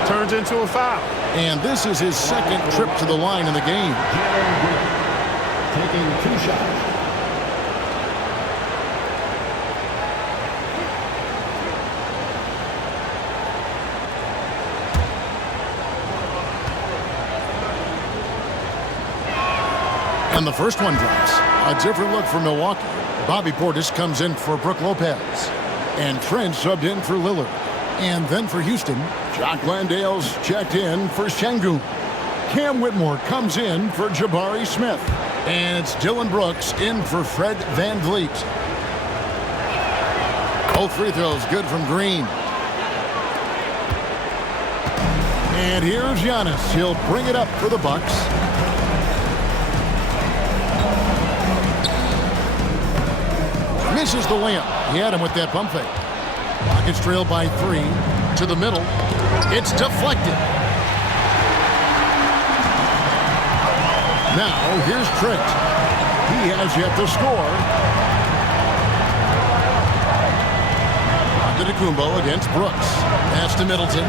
turns into a foul. And this is his 2nd trip to the line in the game. Taking 2 shots. And the first one drops. A different look for Milwaukee. Bobby Portis comes in for Brook Lopez. And Trent subbed in for Lillard. And then for Houston, Jock Landale's checked in for Şengün. Cam Whitmore comes in for Jabari Smith. And it's Dylan Brooks in for Fred Van Vliet. Both free throws good from Green. And here's Giannis. He'll bring it up for the Bucks. Misses the layup. He had him with that pump fake. Rockets trail by 3 to the middle. It's deflected. Now here's Trent. He has yet to score. Antetokounmpo against Brooks. Pass to Middleton.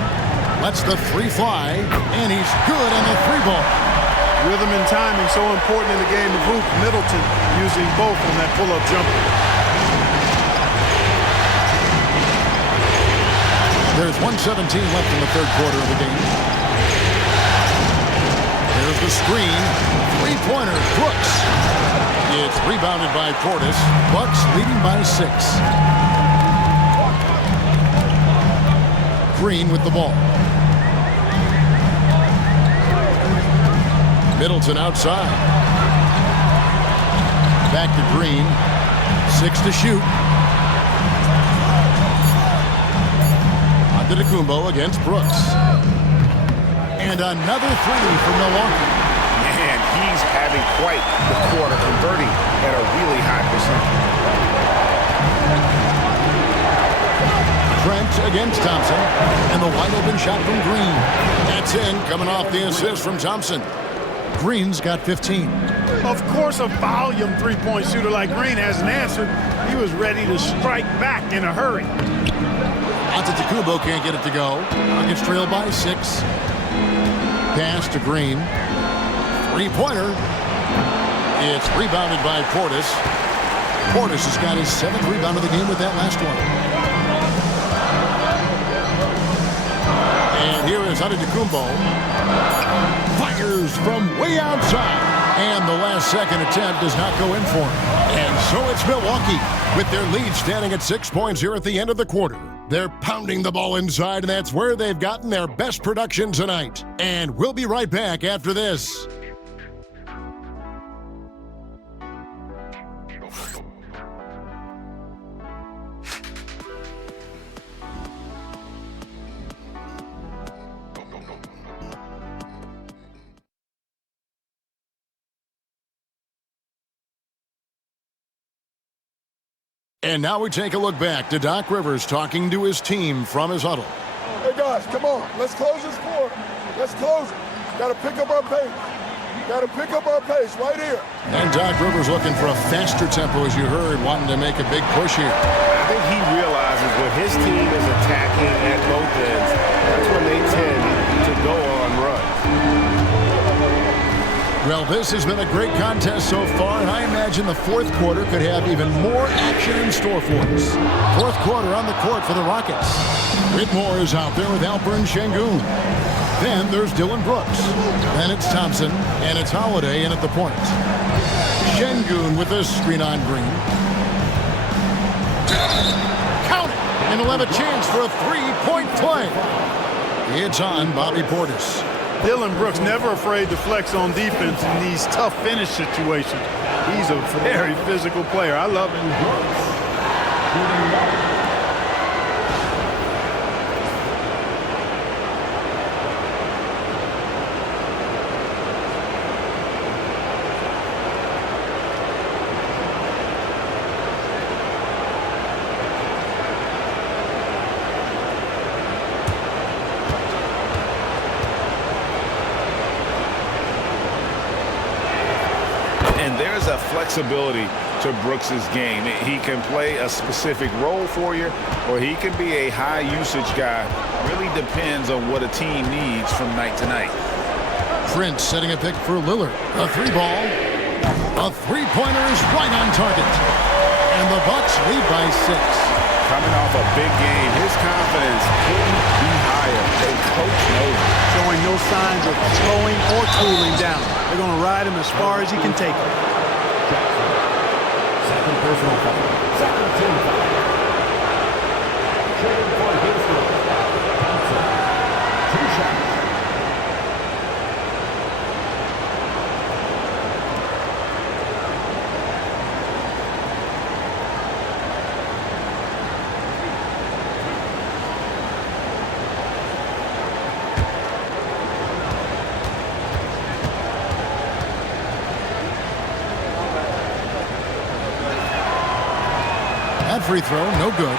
Lets the 3 fly, and he's good on the 3 ball. Rhythm and timing so important in the game of hoop. Middleton using both on that pull-up jumper. There's 1:17 left in the 3rd quarter of the game. There's the screen. 3-pointer, Brooks. It's rebounded by Portis. Bucks leading by 6. Green with the ball. Middleton outside. Back to Green. 6 to shoot. Antetokounmpo against Brooks. And another 3 for Milwaukee. Man, he's having quite the quarter, converting at a really high percentage. Trent against Thompson. And the wide open shot from Green. That's in, coming off the assist from Thompson. Green's got 15. Of course, a volume 3-point shooter like Green has an answer. He was ready to strike back in a hurry. Antetokounmpo can't get it to go. Rockets trail by 6. Pass to Green. 3-pointer. It's rebounded by Portis. Portis has got his 7th rebound of the game with that last one. And here is Antetokounmpo. Fires from way outside. And the last-second attempt does not go in for him. And so it's Milwaukee with their lead standing at 6 points here at the end of the quarter. They're pounding the ball inside, and that's where they've gotten their best production tonight. And we'll be right back after this. And now we take a look back to Doc Rivers talking to his team from his huddle. Hey, guys, come on. Let's close this score. Let's close it. Got to pick up our pace. Got to pick up our pace right here. And Doc Rivers looking for a faster tempo, as you heard, wanting to make a big push here. I think he realizes when his team is attacking at both ends, that's when they tend to go on runs. Well, this has been a great contest so far, and I imagine the fourth quarter could have even more action in store for us. Fourth quarter on the court for the Rockets. Whitmore is out there with Alperen Sengun. Then there's Dylan Brooks. Then it's Thompson, and it's Holiday in at the point. Sengun with a screen on Green. Count it! And he'll have a chance for a three-point play. It's on Bobby Portis. Dylan Brooks never afraid to flex on defense in these tough finish situations. He's a very physical player. I love him. There's a flexibility to Brooks's game. He can play a specific role for you, or he can be a high-usage guy. Really depends on what a team needs from night to night. Prince setting a pick for Lillard. A three ball. A three-pointer is right on target. And the Bucks lead by 6. Coming off a big game, his confidence couldn't be higher. The coach knows it. Showing no signs of slowing or cooling down. They're going to ride him as far as he can take him. Second personal foul. Second team foul. Trading for Houston. Thompson. 2 shots. Free throw, no good.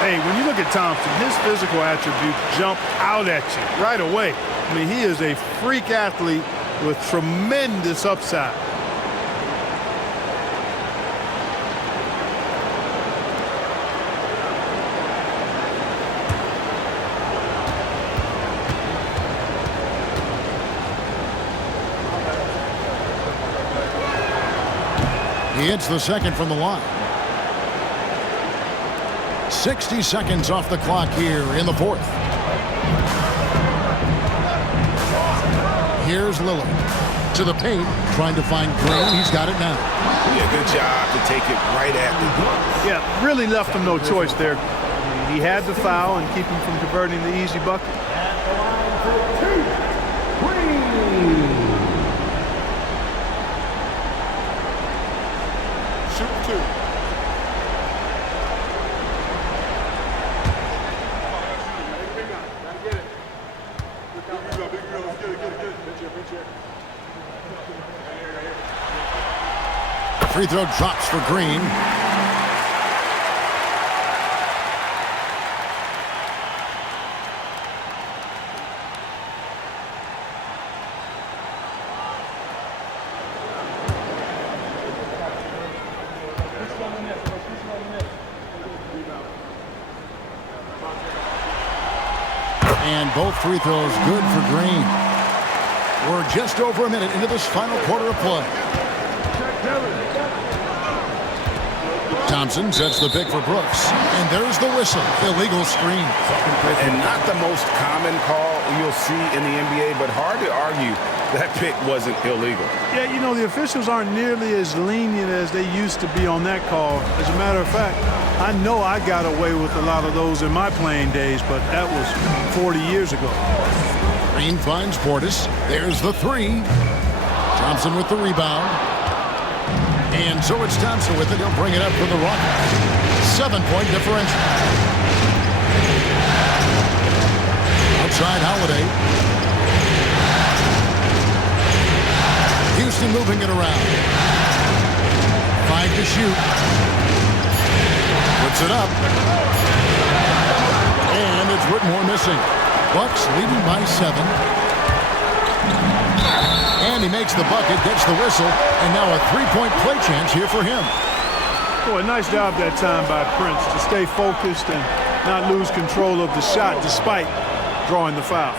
Hey, when you look at Thompson, his physical attributes jump out at you right away. I mean, he is a freak athlete with tremendous upside. He hits the second from the line. 60 seconds off the clock here in the fourth. Here's Lillard to the paint, trying to find Green. He's got it now. Yeah, good job to take it right at the goal. Yeah, really left him no choice there. He had the foul and keep him from converting the easy bucket. At the line for 2, Green. Shoot 2. Free throw drops for Green. And both free throws good for Green. We're just over a minute into this final quarter of play. Thompson sets the pick for Brooks. And there's the whistle. Illegal screen. And not the most common call you'll see in the NBA, but hard to argue that pick wasn't illegal. Yeah, you know, the officials aren't nearly as lenient as they used to be on that call. As a matter of fact, I know I got away with a lot of those in my playing days, but that was 40 years ago. Green finds Portis. There's the three. Thompson with the rebound. And so it's Thompson with it. He'll bring it up for the Rockets. 7-point differential. Outside Holiday. Houston moving it around. 5 to shoot. Puts it up. And it's Whitmore missing. Bucks leading by 7. And he makes the bucket, gets the whistle, and now a 3-point play chance here for him. Boy, nice job that time by Prince to stay focused and not lose control of the shot despite drawing the foul.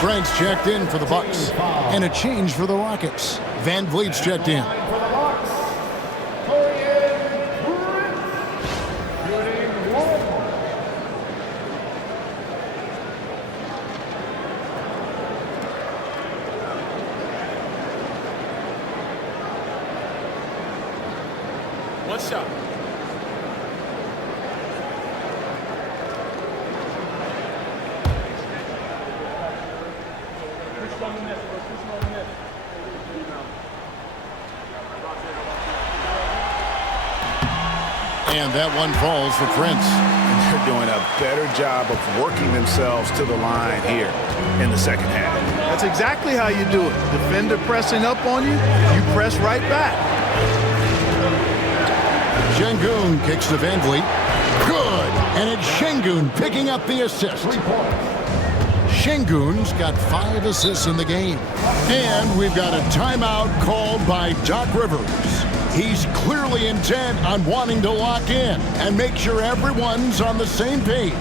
Trent's checked in for the Bucks. And a change for the Rockets. Van Vliet's checked in. One shot. And that one falls for Prince. They're doing a better job of working themselves to the line here in the second half. That's exactly how you do it. Defender pressing up on you, you press right back. Şengün kicks to Van Vliet. Good. And it's Şengün picking up the assist. Şengün's got 5 assists in the game. And we've got a timeout called by Doc Rivers. He's clearly intent on wanting to lock in and make sure everyone's on the same page.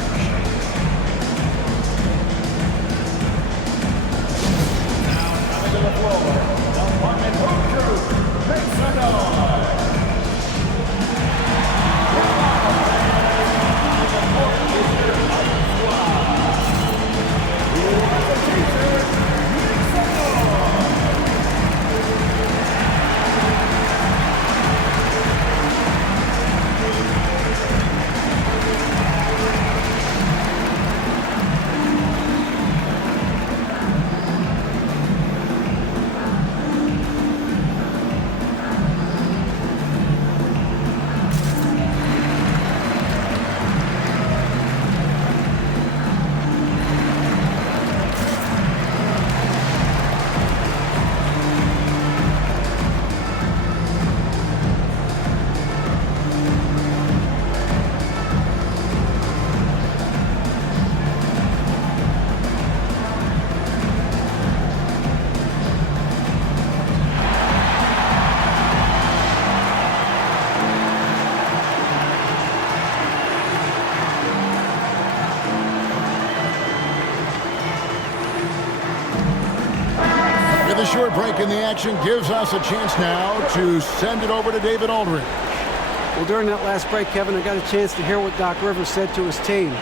The short break in the action gives us a chance now to send it over to David Aldridge. Well, during that last break, Kevin, I got a chance to hear what Doc Rivers said to his team.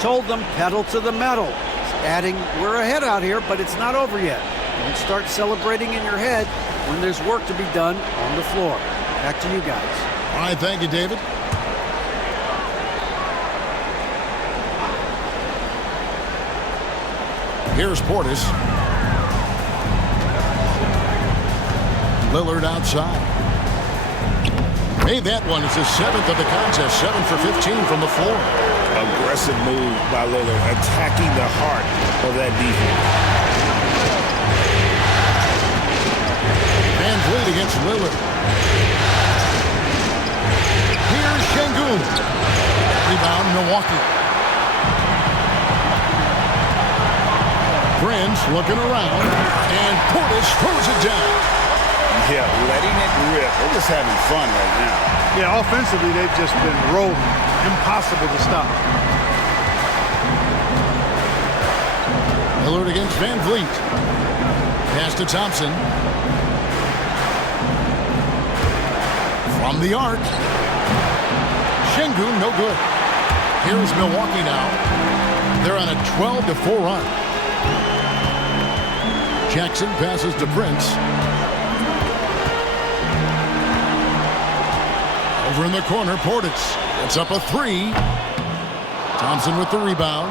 Told them, pedal to the metal. Adding, we're ahead out here, but it's not over yet. Don't start celebrating in your head when there's work to be done on the floor. Back to you guys. All right, thank you, David. Here's Portis. Lillard outside. Made that one. It's his 7th of the contest. 7 for 15 from the floor. Aggressive move by Lillard, attacking the heart of that defense. Van Vliet against Lillard. Here's Şengün. Rebound, Milwaukee. Prince looking around, and Portis throws it down. Yeah, letting it rip. They're just having fun right now. Yeah, offensively, they've just been rolling. Impossible to stop. Lillard against Van Vliet. Pass to Thompson. From From the arc. Şengün, no good. Here's Milwaukee now. They're on a 12-4 run. Jackson passes to Prince. Over in the corner, Portis. It's up a 3. Thompson with the rebound.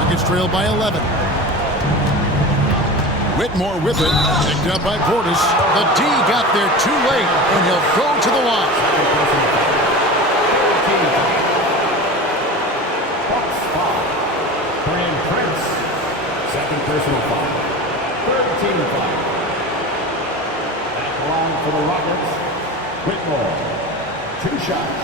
Nuggets trail by 11. Whitmore with it. Picked up by Portis. The D got there too late, and he'll go to the line. Bucks foul. Brian Prince. Second personal foul. Third team foul. At the line for the Rockets, Whitmore. 2 shots.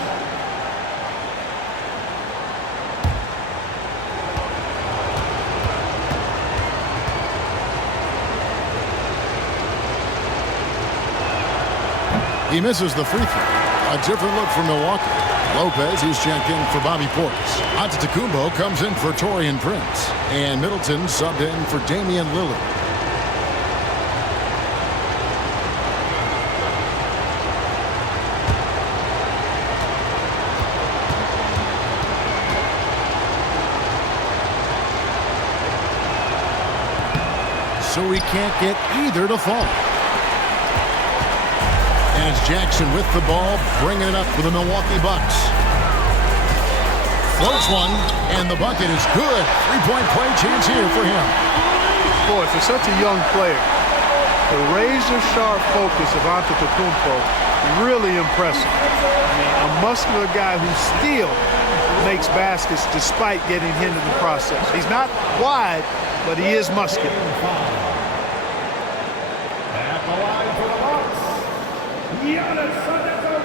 He misses the free throw. A different look for Milwaukee. Lopez, who's checked in for Bobby Portis. Antetokounmpo comes in for Taurean Prince. And Middleton subbed in for Damian Lillard. So he can't get either to fall. And it's Jackson with the ball, bringing it up for the Milwaukee Bucks. Floats one, and the bucket is good. 3-point play chance here for him. Boy, for such a young player, the razor-sharp focus of Antetokounmpo, really impressive. I mean, a muscular guy who still makes baskets despite getting hit in the process. He's not wide, but he is muscular. At the line for the Bucks, Giannis Antetokounmpo.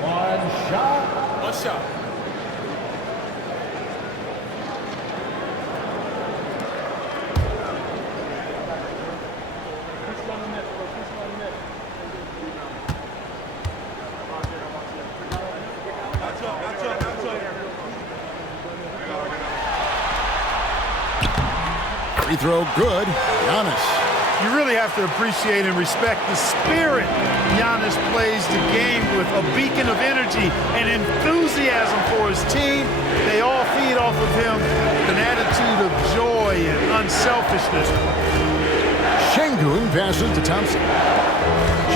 One shot. Free throw good. Giannis. You really have to appreciate and respect the spirit Giannis plays the game with, a beacon of energy and enthusiasm for his team. They all feed off of him with an attitude of joy and unselfishness. Şengün passes to Thompson.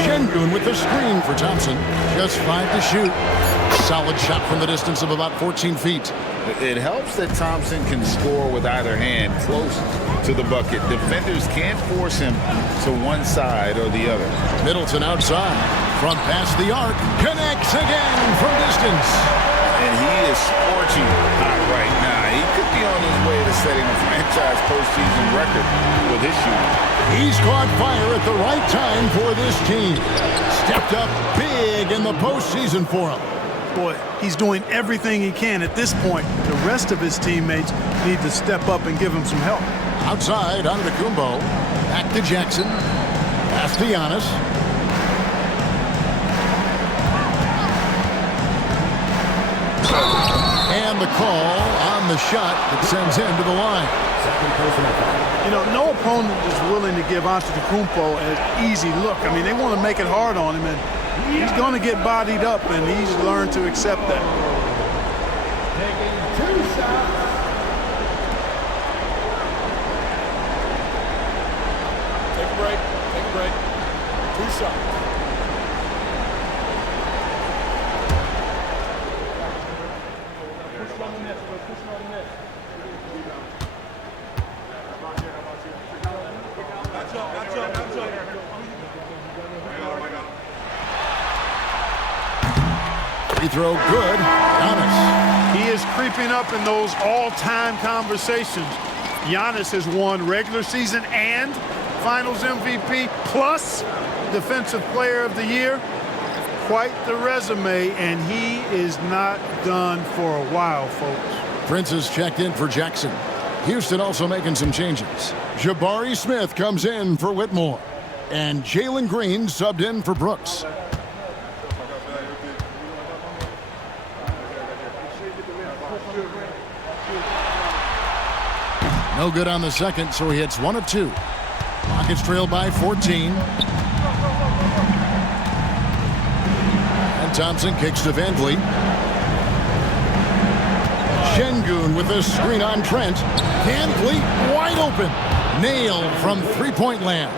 Şengün with the screen for Thompson. Just 5 to shoot. Solid shot from the distance of about 14 feet. It helps that Thompson can score with either hand close to the bucket. Defenders can't force him to one side or the other. Middleton outside. Front past the arc. Connects again from distance. And he is scorching hot right now. He could be on his way to setting a franchise postseason record with his shooting. He's caught fire at the right time for this team. Stepped up big in the postseason for him. Boy, he's doing everything he can at this point. The rest of his teammates need to step up and give him some help. Outside, Antetokounmpo. Back to Jackson. Pass to Giannis. And the call on the shot that sends him to the line. You know, no opponent is willing to give Antetokounmpo an easy look. I mean, they want to make it hard on him, and he's going to get bodied up, and he's learned to accept that. Taking 2 shots. Take a break. Take a break. 2 shots. Free throw good. Giannis. He is creeping up in those all-time conversations. Giannis has won regular season and Finals MVP plus Defensive Player of the Year. Quite the resume, and he is not done for a while, folks. Prince is checked in for Jackson. Houston also making some changes. Jabari Smith comes in for Whitmore. And Jalen Green subbed in for Brooks. No good on the second, so he hits 1 of 2. Rockets trail by 14. Thompson kicks to Van Vliet. Şengün with a screen on Trent. Van Vliet wide open. Nailed from three-point land.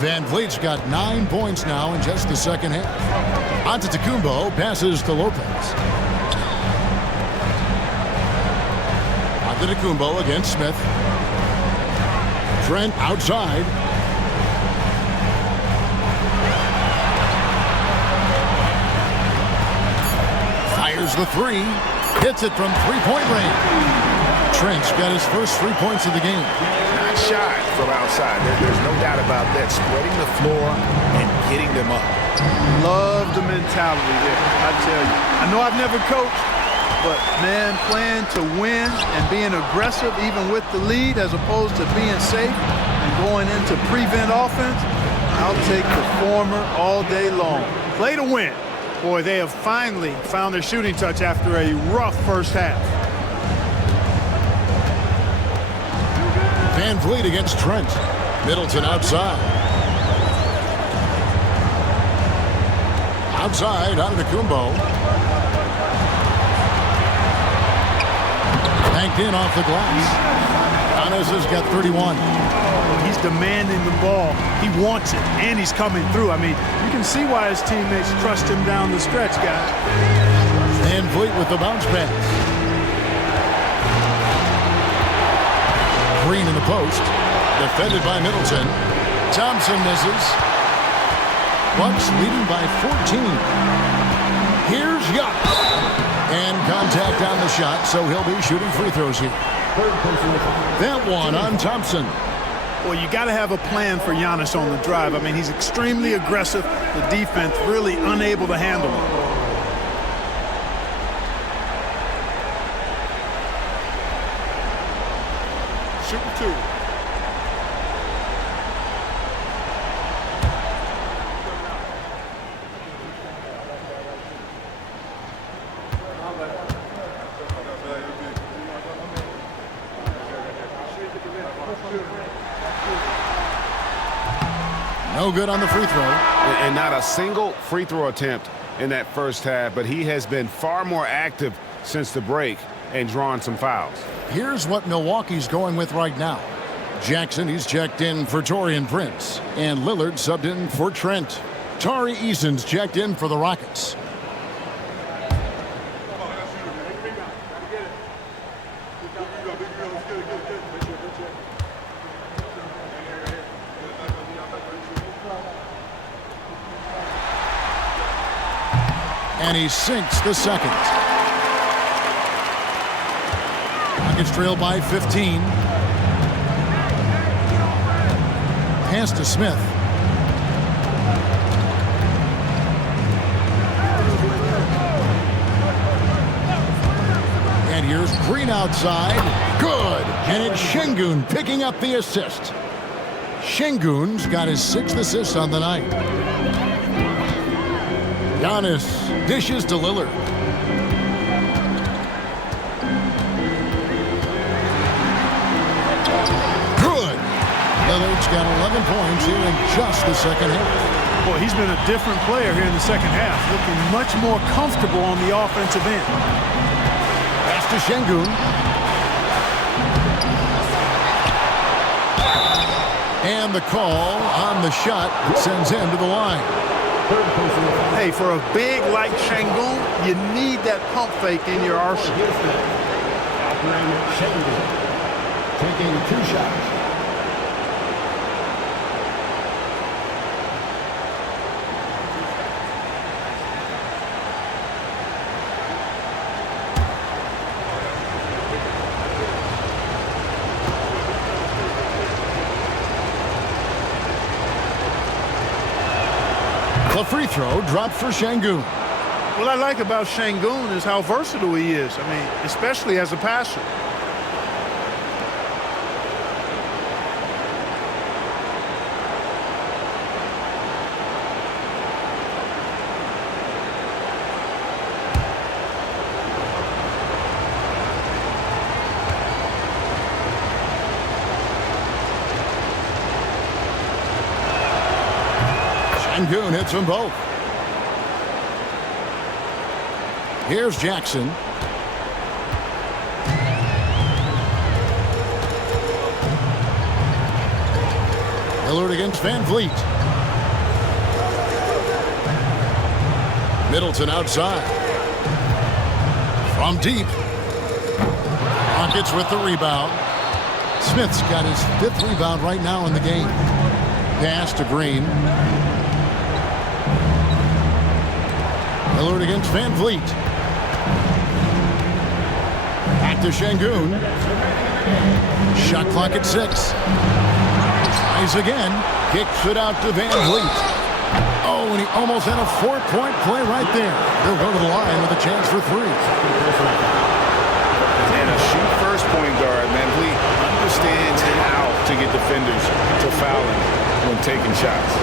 Van Vliet's got 9 points now in just the second half. Antetokounmpo passes to Lopez. Antetokounmpo against Smith. Trent outside. Fires the three. Hits it from three-point range. Trent's got his first 3 points of the game. Not shy from outside. There's no doubt about that. Spreading the floor and getting them up. Love the mentality there, I tell you. I know I've never coached, but, man, playing to win and being aggressive even with the lead as opposed to being safe and going into prevent offense, I'll take the former all day long. Play to win. Boy, they have finally found their shooting touch after a rough first half. Van Vliet against Trent. Middleton outside. Outside, Antetokounmpo. Banked in off the glass. Giannis has got 31. He's demanding the ball. He wants it, and he's coming through. I mean, you can see why his teammates trust him down the stretch, guys. Van Vliet with the bounce pass. Green in the post. Defended by Middleton. Thompson misses. Bucks leading by 14. Here's Giannis. And contact on the shot, so he'll be shooting free throws here. That one on Thompson. Well, you got to have a plan for Giannis on the drive. I mean, he's extremely aggressive. The defense really unable to handle him. Shooting two. No good on the free throw. And not a single free throw attempt in that first half, but he has been far more active since the break and drawn some fouls. Here's what Milwaukee's going with right now. Jackson, he's checked in for Taurean Prince. And Lillard subbed in for Trent. Tari Eason's checked in for the Rockets. And he sinks the second. Rockets trail by 15. Pass to Smith. And here's Green outside. Good. And it's Şengün picking up the assist. Şengün's got his 6th assist on the night. Giannis dishes to Lillard. Good. Lillard's got 11 points here in just the second half. Boy, he's been a different player here in the second half, looking much more comfortable on the offensive end. Pass to Şengün. And the call on the shot sends him to the line. Hey, for a big like Şengün, you need that pump fake in your arsenal. Taking 2 shots. The free throw dropped for Şengün. What I like about Şengün is how versatile he is. I mean, especially as a passer. Şengün hits them both. Here's Jackson. Lillard against Van Vliet. Middleton outside. From deep. Rockets with the rebound. Smith's got his 5th rebound right now in the game. Pass to Green. Lillard against Van Vliet. Back to Şengün. Shot clock at 6. Tries again. Kicks it out to Van Vliet. Oh, and he almost had a 4-point play right there. They'll go to the line with a chance for 3. And a shoot-first point guard, Van Vliet understands how to get defenders to foul him when taking shots.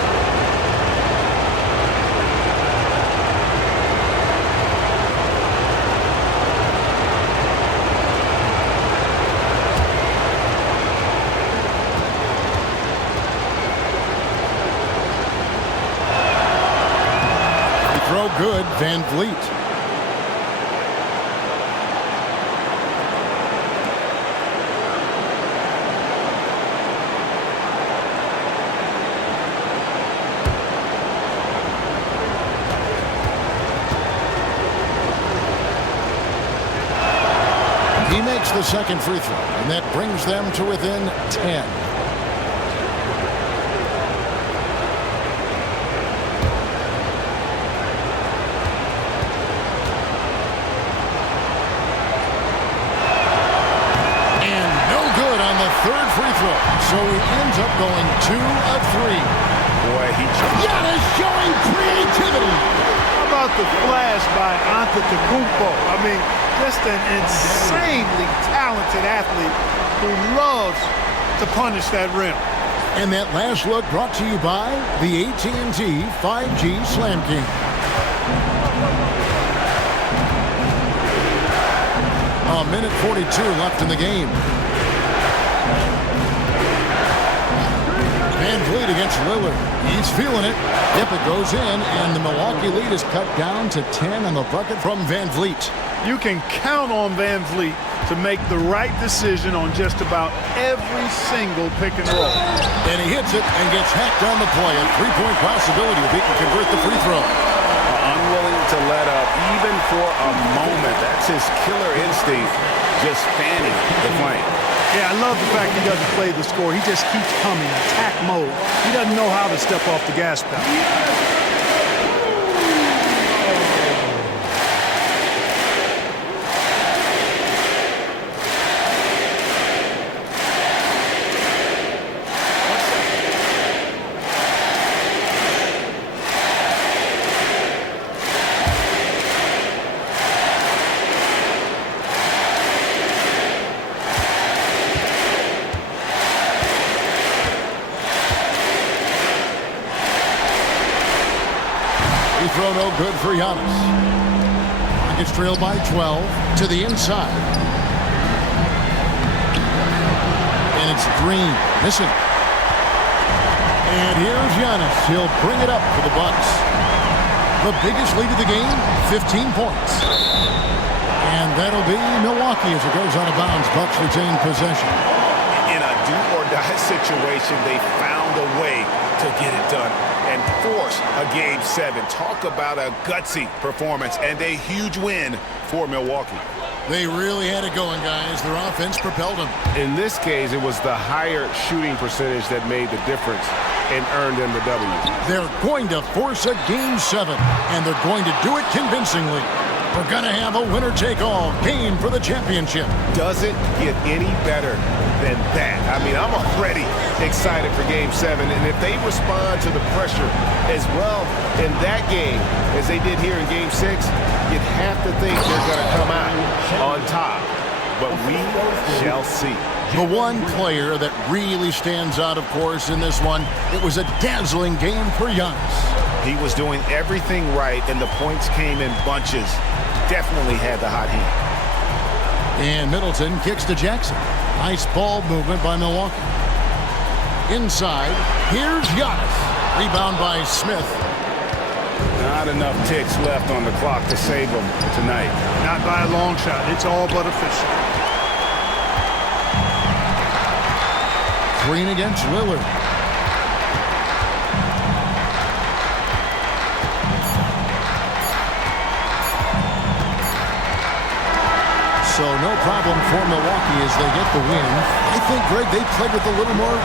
Throw good, Van Vliet. He makes the second free throw, and that brings them to within 10. Third free throw, so he ends up going 2 of 3. Boy, Giannis showing creativity. How about the flash by Antetokounmpo? I mean, just an insanely talented athlete who loves to punish that rim. And that last look brought to you by the AT&T 5G Slam King. A minute 42 left in the game. Van Vliet against Lillard. He's feeling it. Yep, it goes in, and the Milwaukee lead is cut down to 10 on the bucket from Van Vliet. You can count on Van Vliet to make the right decision on just about every single pick and roll. And he hits it and gets hacked on the play. A 3-point possibility if he can convert the free throw. Unwilling to let up even for a moment. That's his killer instinct, just fanning the flame. Yeah, I love the fact he doesn't play the score. He just keeps coming, attack mode. He doesn't know how to step off the gas pedal. Throw no good for Giannis. Rockets trail by 12 to the inside. And it's Green missing. And here's Giannis. He'll bring it up for the Bucks. The biggest lead of the game, 15 points. And that'll be Milwaukee as it goes out of bounds. Bucks retain possession. In a do-or-die situation, they found a way to get it done and force a Game 7. Talk about a gutsy performance and a huge win for Milwaukee. They really had it going, guys. Their offense propelled them. In this case, it was the higher shooting percentage that made the difference and earned them the W. They're going to force a Game 7, and they're going to do it convincingly. We're going to have a winner-take-all game for the championship. Doesn't get any better than that. I mean, I'm already excited for Game 7, and if they respond to the pressure as well in that game as they did here in Game 6, you'd have to think they're going to come out on top. But we shall see. The one player that really stands out, of course, in this one, it was a dazzling game for Giannis. He was doing everything right, and the points came in bunches. Definitely had the hot hand. And Middleton kicks to Jackson. Nice ball movement by Milwaukee. Inside, here's Giannis. Rebound by Smith. Not enough ticks left on the clock to save them tonight. Not by a long shot. It's all but official. Green against Lillard. So no problem for Milwaukee as they get the win. I think, Greg, they played with a little more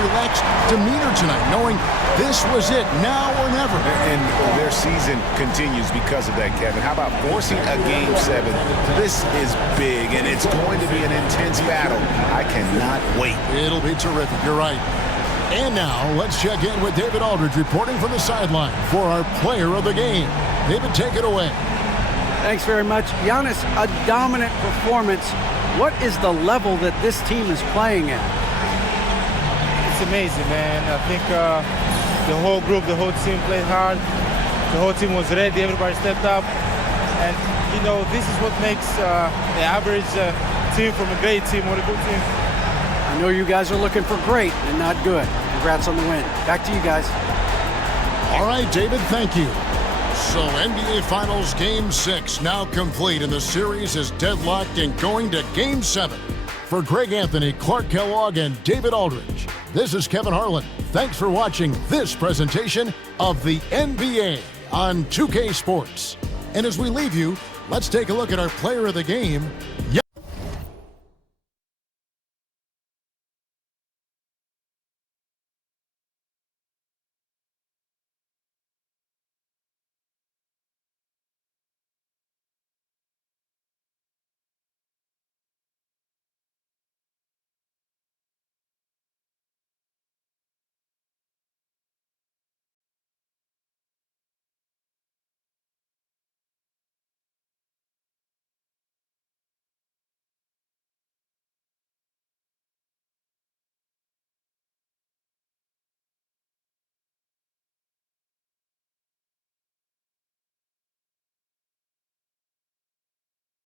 relaxed demeanor tonight, knowing this was it, now or never. And their season continues because of that, Kevin. How about forcing a Game 7? This is big, and it's going to be an intense battle. I cannot wait. It'll be terrific. You're right. And now, let's check in with David Aldridge reporting from the sideline for our player of the game. David, take it away. Thanks very much. Giannis, a dominant performance. What is the level that this team is playing at? It's amazing, man. I think the whole group, the whole team played hard. The whole team was ready. Everybody stepped up. And, you know, this is what makes the average team from a great team or a good team. I know you guys are looking for great and not good. Congrats on the win. Back to you guys. All right, David, thank you. So NBA Finals Game 6 now complete, and the series is deadlocked and going to Game 7. For Greg Anthony, Clark Kellogg, and David Aldridge, this is Kevin Harlan. Thanks for watching this presentation of the NBA on 2K Sports. And as we leave you, let's take a look at our player of the game.